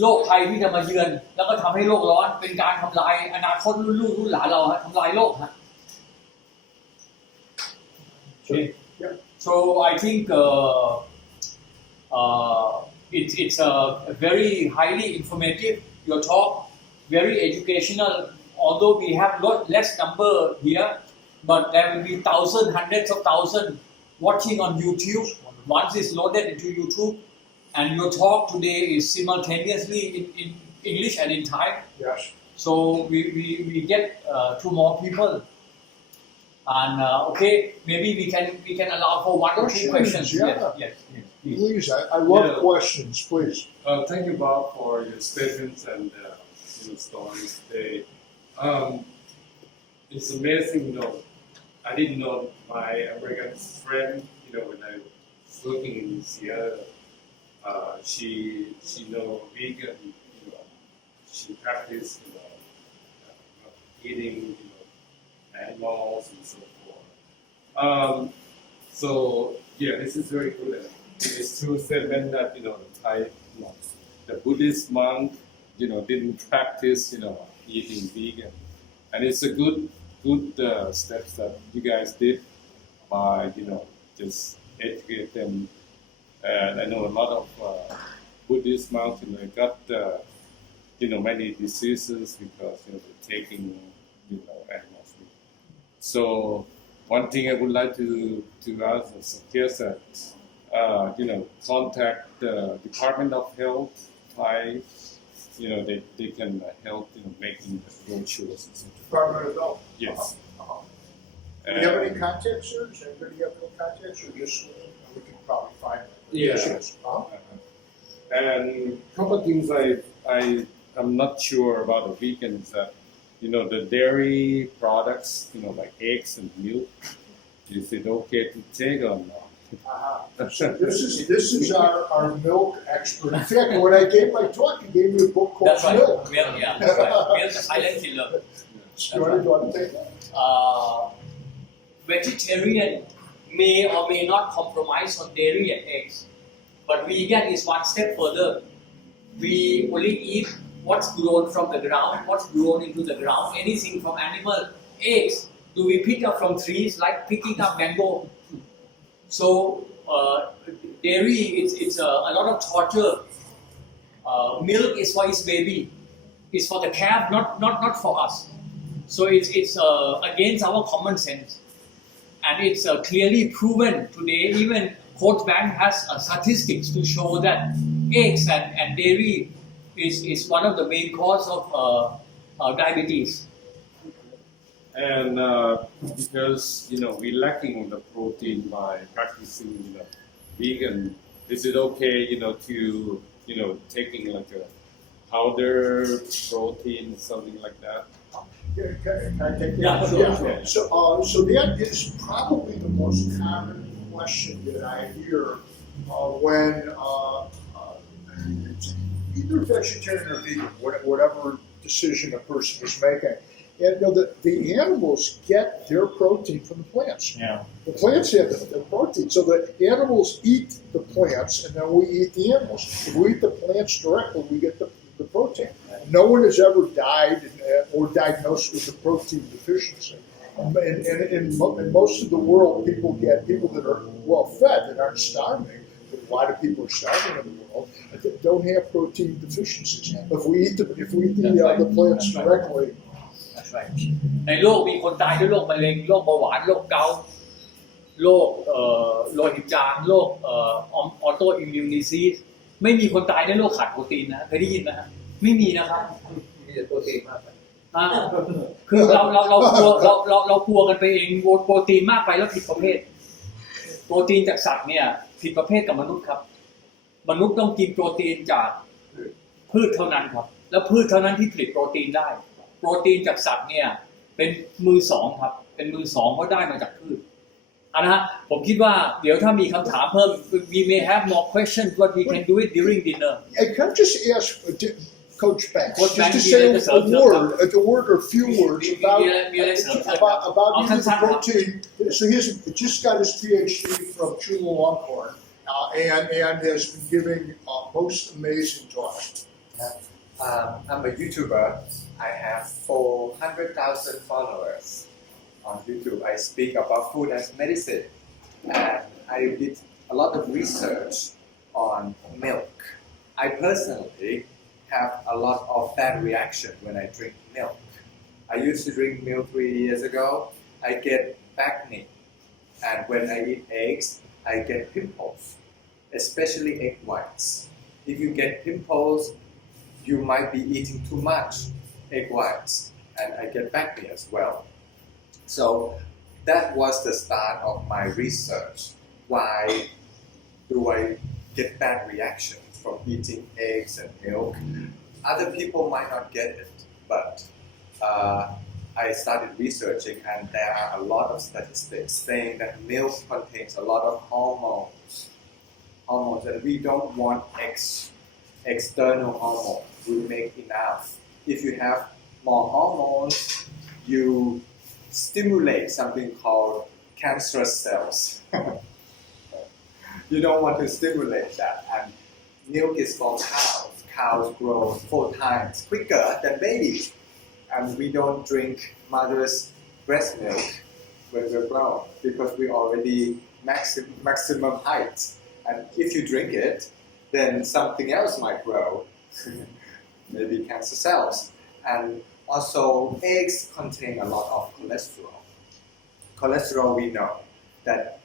โรคภัยที่จะมาเยือนแล้วก็ทำให้โลกร้อนเป็นการทำลายอนาคตรุ่นลูกรุ่นหลานเราฮะทำลายโลกฮะ So I think it's very highly informative your talk very educational although we have less number here but there will be thousands hundreds of thousands watching on YouTube once it's loaded into YouTube and your talk today is simultaneously in English and in Thai. Yes. So we get to more people. And okay, maybe we can allow for one or two questions. Yeah. Yes. Please, I love questions. Please. Thank you, Bob, for your statements and stories today. It's amazing, I didn't know my American friend, when I was working in Seattle. She know vegan, she practiced, eating, animals and so forth. So yeah, this is very good. It's true statement that the Thai, the Buddhist monk, didn't practice, eating vegan, and it's a good steps that you guys did by just educate them. And I know a lot of Buddhist monks, got many diseases because they're taking animals. So one thing I would like to ask and suggest that contact the Department of Health, Thai, they can help making the brochures. Department of Health. Yes. Do you have any contacts, sir? Does anybody have any contacts, or just we can probably find them? Yeah. And a couple of things I'm not sure about the vegans that the dairy products, like eggs and milk, is it okay to take or not? So this is our milk expert. In fact, when I gave my talk, he gave me a book called That's right. Milk. Milk, yeah. That's right. Milk, the silent killer. Do you want to take that? Vegetarian may or may not compromise on dairy and eggs, but vegan is one step further. We only eat what's grown from the ground, what's grown into the ground, anything from animal. Eggs, do we pick up from trees like picking up mango? So dairy, it's a lot of torture. Milk is for its baby, it's for the calf, not for us. So it's against our common sense, and it's clearly proven today. Even Coach Bank has statistics to show that eggs and dairy is one of the main cause of diabetes. And because we're lacking the protein by practicing vegan, is it okay to taking like a powder protein, something like that? Can I take that? Yeah, sure. So that is probably the most common question that I hear when either vegetarian or vegan, whatever decision a person is making. And the animals get their protein from the plants. Yeah. The plants have the protein. So the animals eat the plants, and then we eat the animals. If we eat the plants directly, we get the protein. No one has ever died or diagnosed with a protein deficiency. in most of the world, people that are well fed that aren't starving. But a lot of people are starving in the world that don't have protein deficiencies. If we eat the plants directly. That's right. ในโลกมีคนตายด้วยโรคมะเร็งโรคเบาหวานโรคเกาต์โรคโลหิตจางโรคออโตอิมมิวนิซีสไม่มีคนตายด้วยโรคขาดโปรตีนนะเคยได้ยินไหมฮะไม่มีนะครับ มีแต่โปรตีนมากไป คือเรากลัวกันไปเองโปรตีนมากไปแล้วผิดประเภทโปรตีนจากสัตว์เนี่ยผิดประเภทกับมนุษย์ครับมนุษย์ต้องกินโปรตีนจากพืชเท่านั้นครับแล้วพืชเท่านั้นที่ผลิตโปรตีนได้โปรตีนจากสัตว์เนี่ยเป็นมือสองครับเป็นมือสองเพราะได้มาจากพืชนะฮะผมคิดว่าเดี๋ยวถ้ามีคำถามเพิ่ม we may have more questions but we can do it during dinner Can I just ask Coach Banks just to say a word or a few words about using protein. So he's just got his PhD from Chulalongkorn and has been giving most amazing talks. I'm a YouTuber. I have 400,000 followers on YouTube. I speak about food as medicine, and I did a lot of research on milk. I personally have a lot of bad reaction when I drink milk. I used to drink milk 3 years ago. I get acne, and when I eat eggs, I get pimples, especially egg whites. If you get pimples, you might be eating too much egg whites, and I get acne as well. So that was the start of my research. Why do I get bad reaction from eating eggs and milk? Other people might not get it, but I started researching, and there are a lot of statistics saying that milk contains a lot of hormones, and we don't want external hormones. We make enough. If you have more hormones, you stimulate something called cancerous cells. You don't want to stimulate that. And milk is for cows. Cows grow 4 times quicker than babies. And we don't drink mother's breast milk when we're grown because we already maximum height. And if you drink it, then something else might grow, maybe cancer cells. And also, eggs contain a lot of cholesterol. Cholesterol, we know, that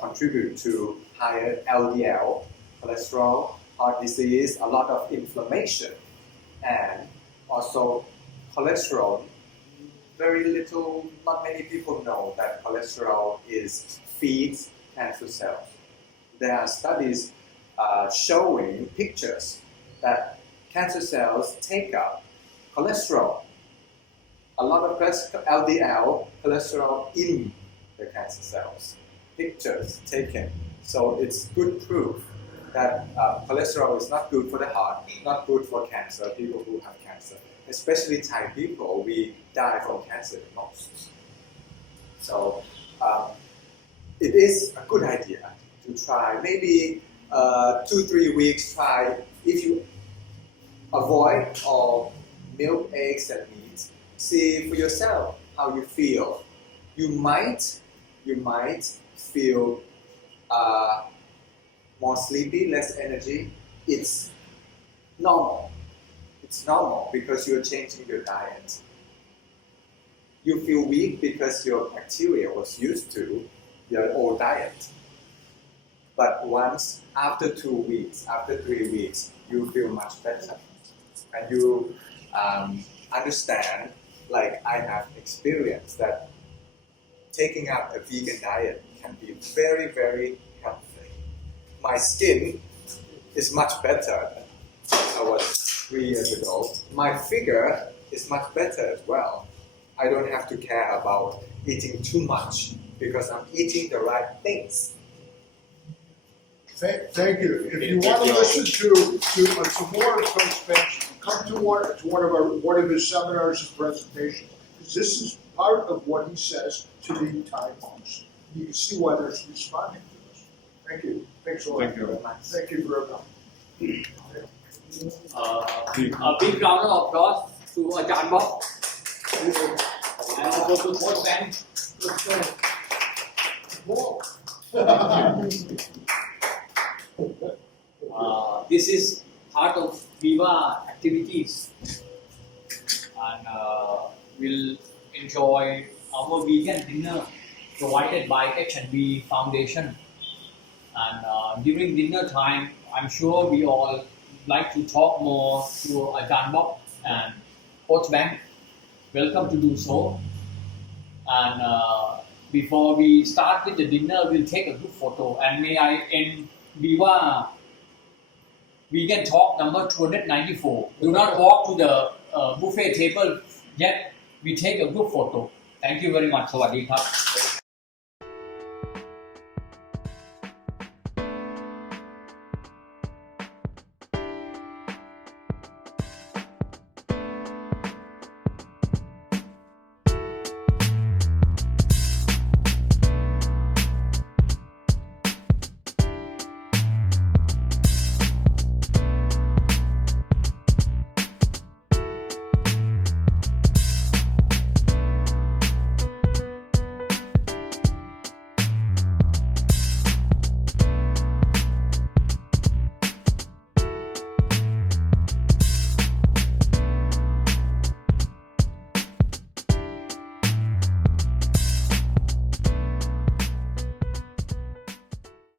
contribute to higher LDL, cholesterol, heart disease, a lot of inflammation, and also cholesterol. Very little, not many people know that cholesterol feeds cancer cells. There are studies showing pictures that cancer cells take up cholesterol, a lot of LDL cholesterol in the cancer cells. Pictures taken. So it's good proof that cholesterol is not good for the heart, not good for cancer, people who have cancer. Especially Thai people, we die from cancer the most. So it is a good idea to try. Maybe 2-3 weeks try. If you avoid all milk, eggs, and meat, see for yourself how you feel. You might feel more sleepy, less energy. It's normal. It's normal because you're changing your diet. You feel weak because your bacteria was used to your old diet. But once, after 2 weeks, after 3 weeks, you feel much better. And you understand, like I have experienced, that taking up a vegan diet can be very, very healthy. My skin is much better than I was 3 years ago. My figure is much better as well. I don't have to care about eating too much because I'm eating the right things. Thank you. If you want to listen to more of Coach Banks, come to one of his seminars and presentations. This is part of what he says to the Thai monks. You can see why they're responding to this. Thank you. Thanks a lot. Thank you very much. Thank you very much. Big round of applause to อาจารย์บ๊อบ And also to Coach Ben. This is part of BIVA activities, and we'll enjoy our vegan dinner provided by H&B Foundation. And during dinner time, I'm sure we all like to talk more to Ajahn Bob and Coach Bank. Welcome to do so. And before we start with the dinner, we'll take a group photo. And may I end BIVA Vegan Talk number 294. Do not walk to the buffet table yet. We take a group photo. Thank you very much. สวัสดีครับ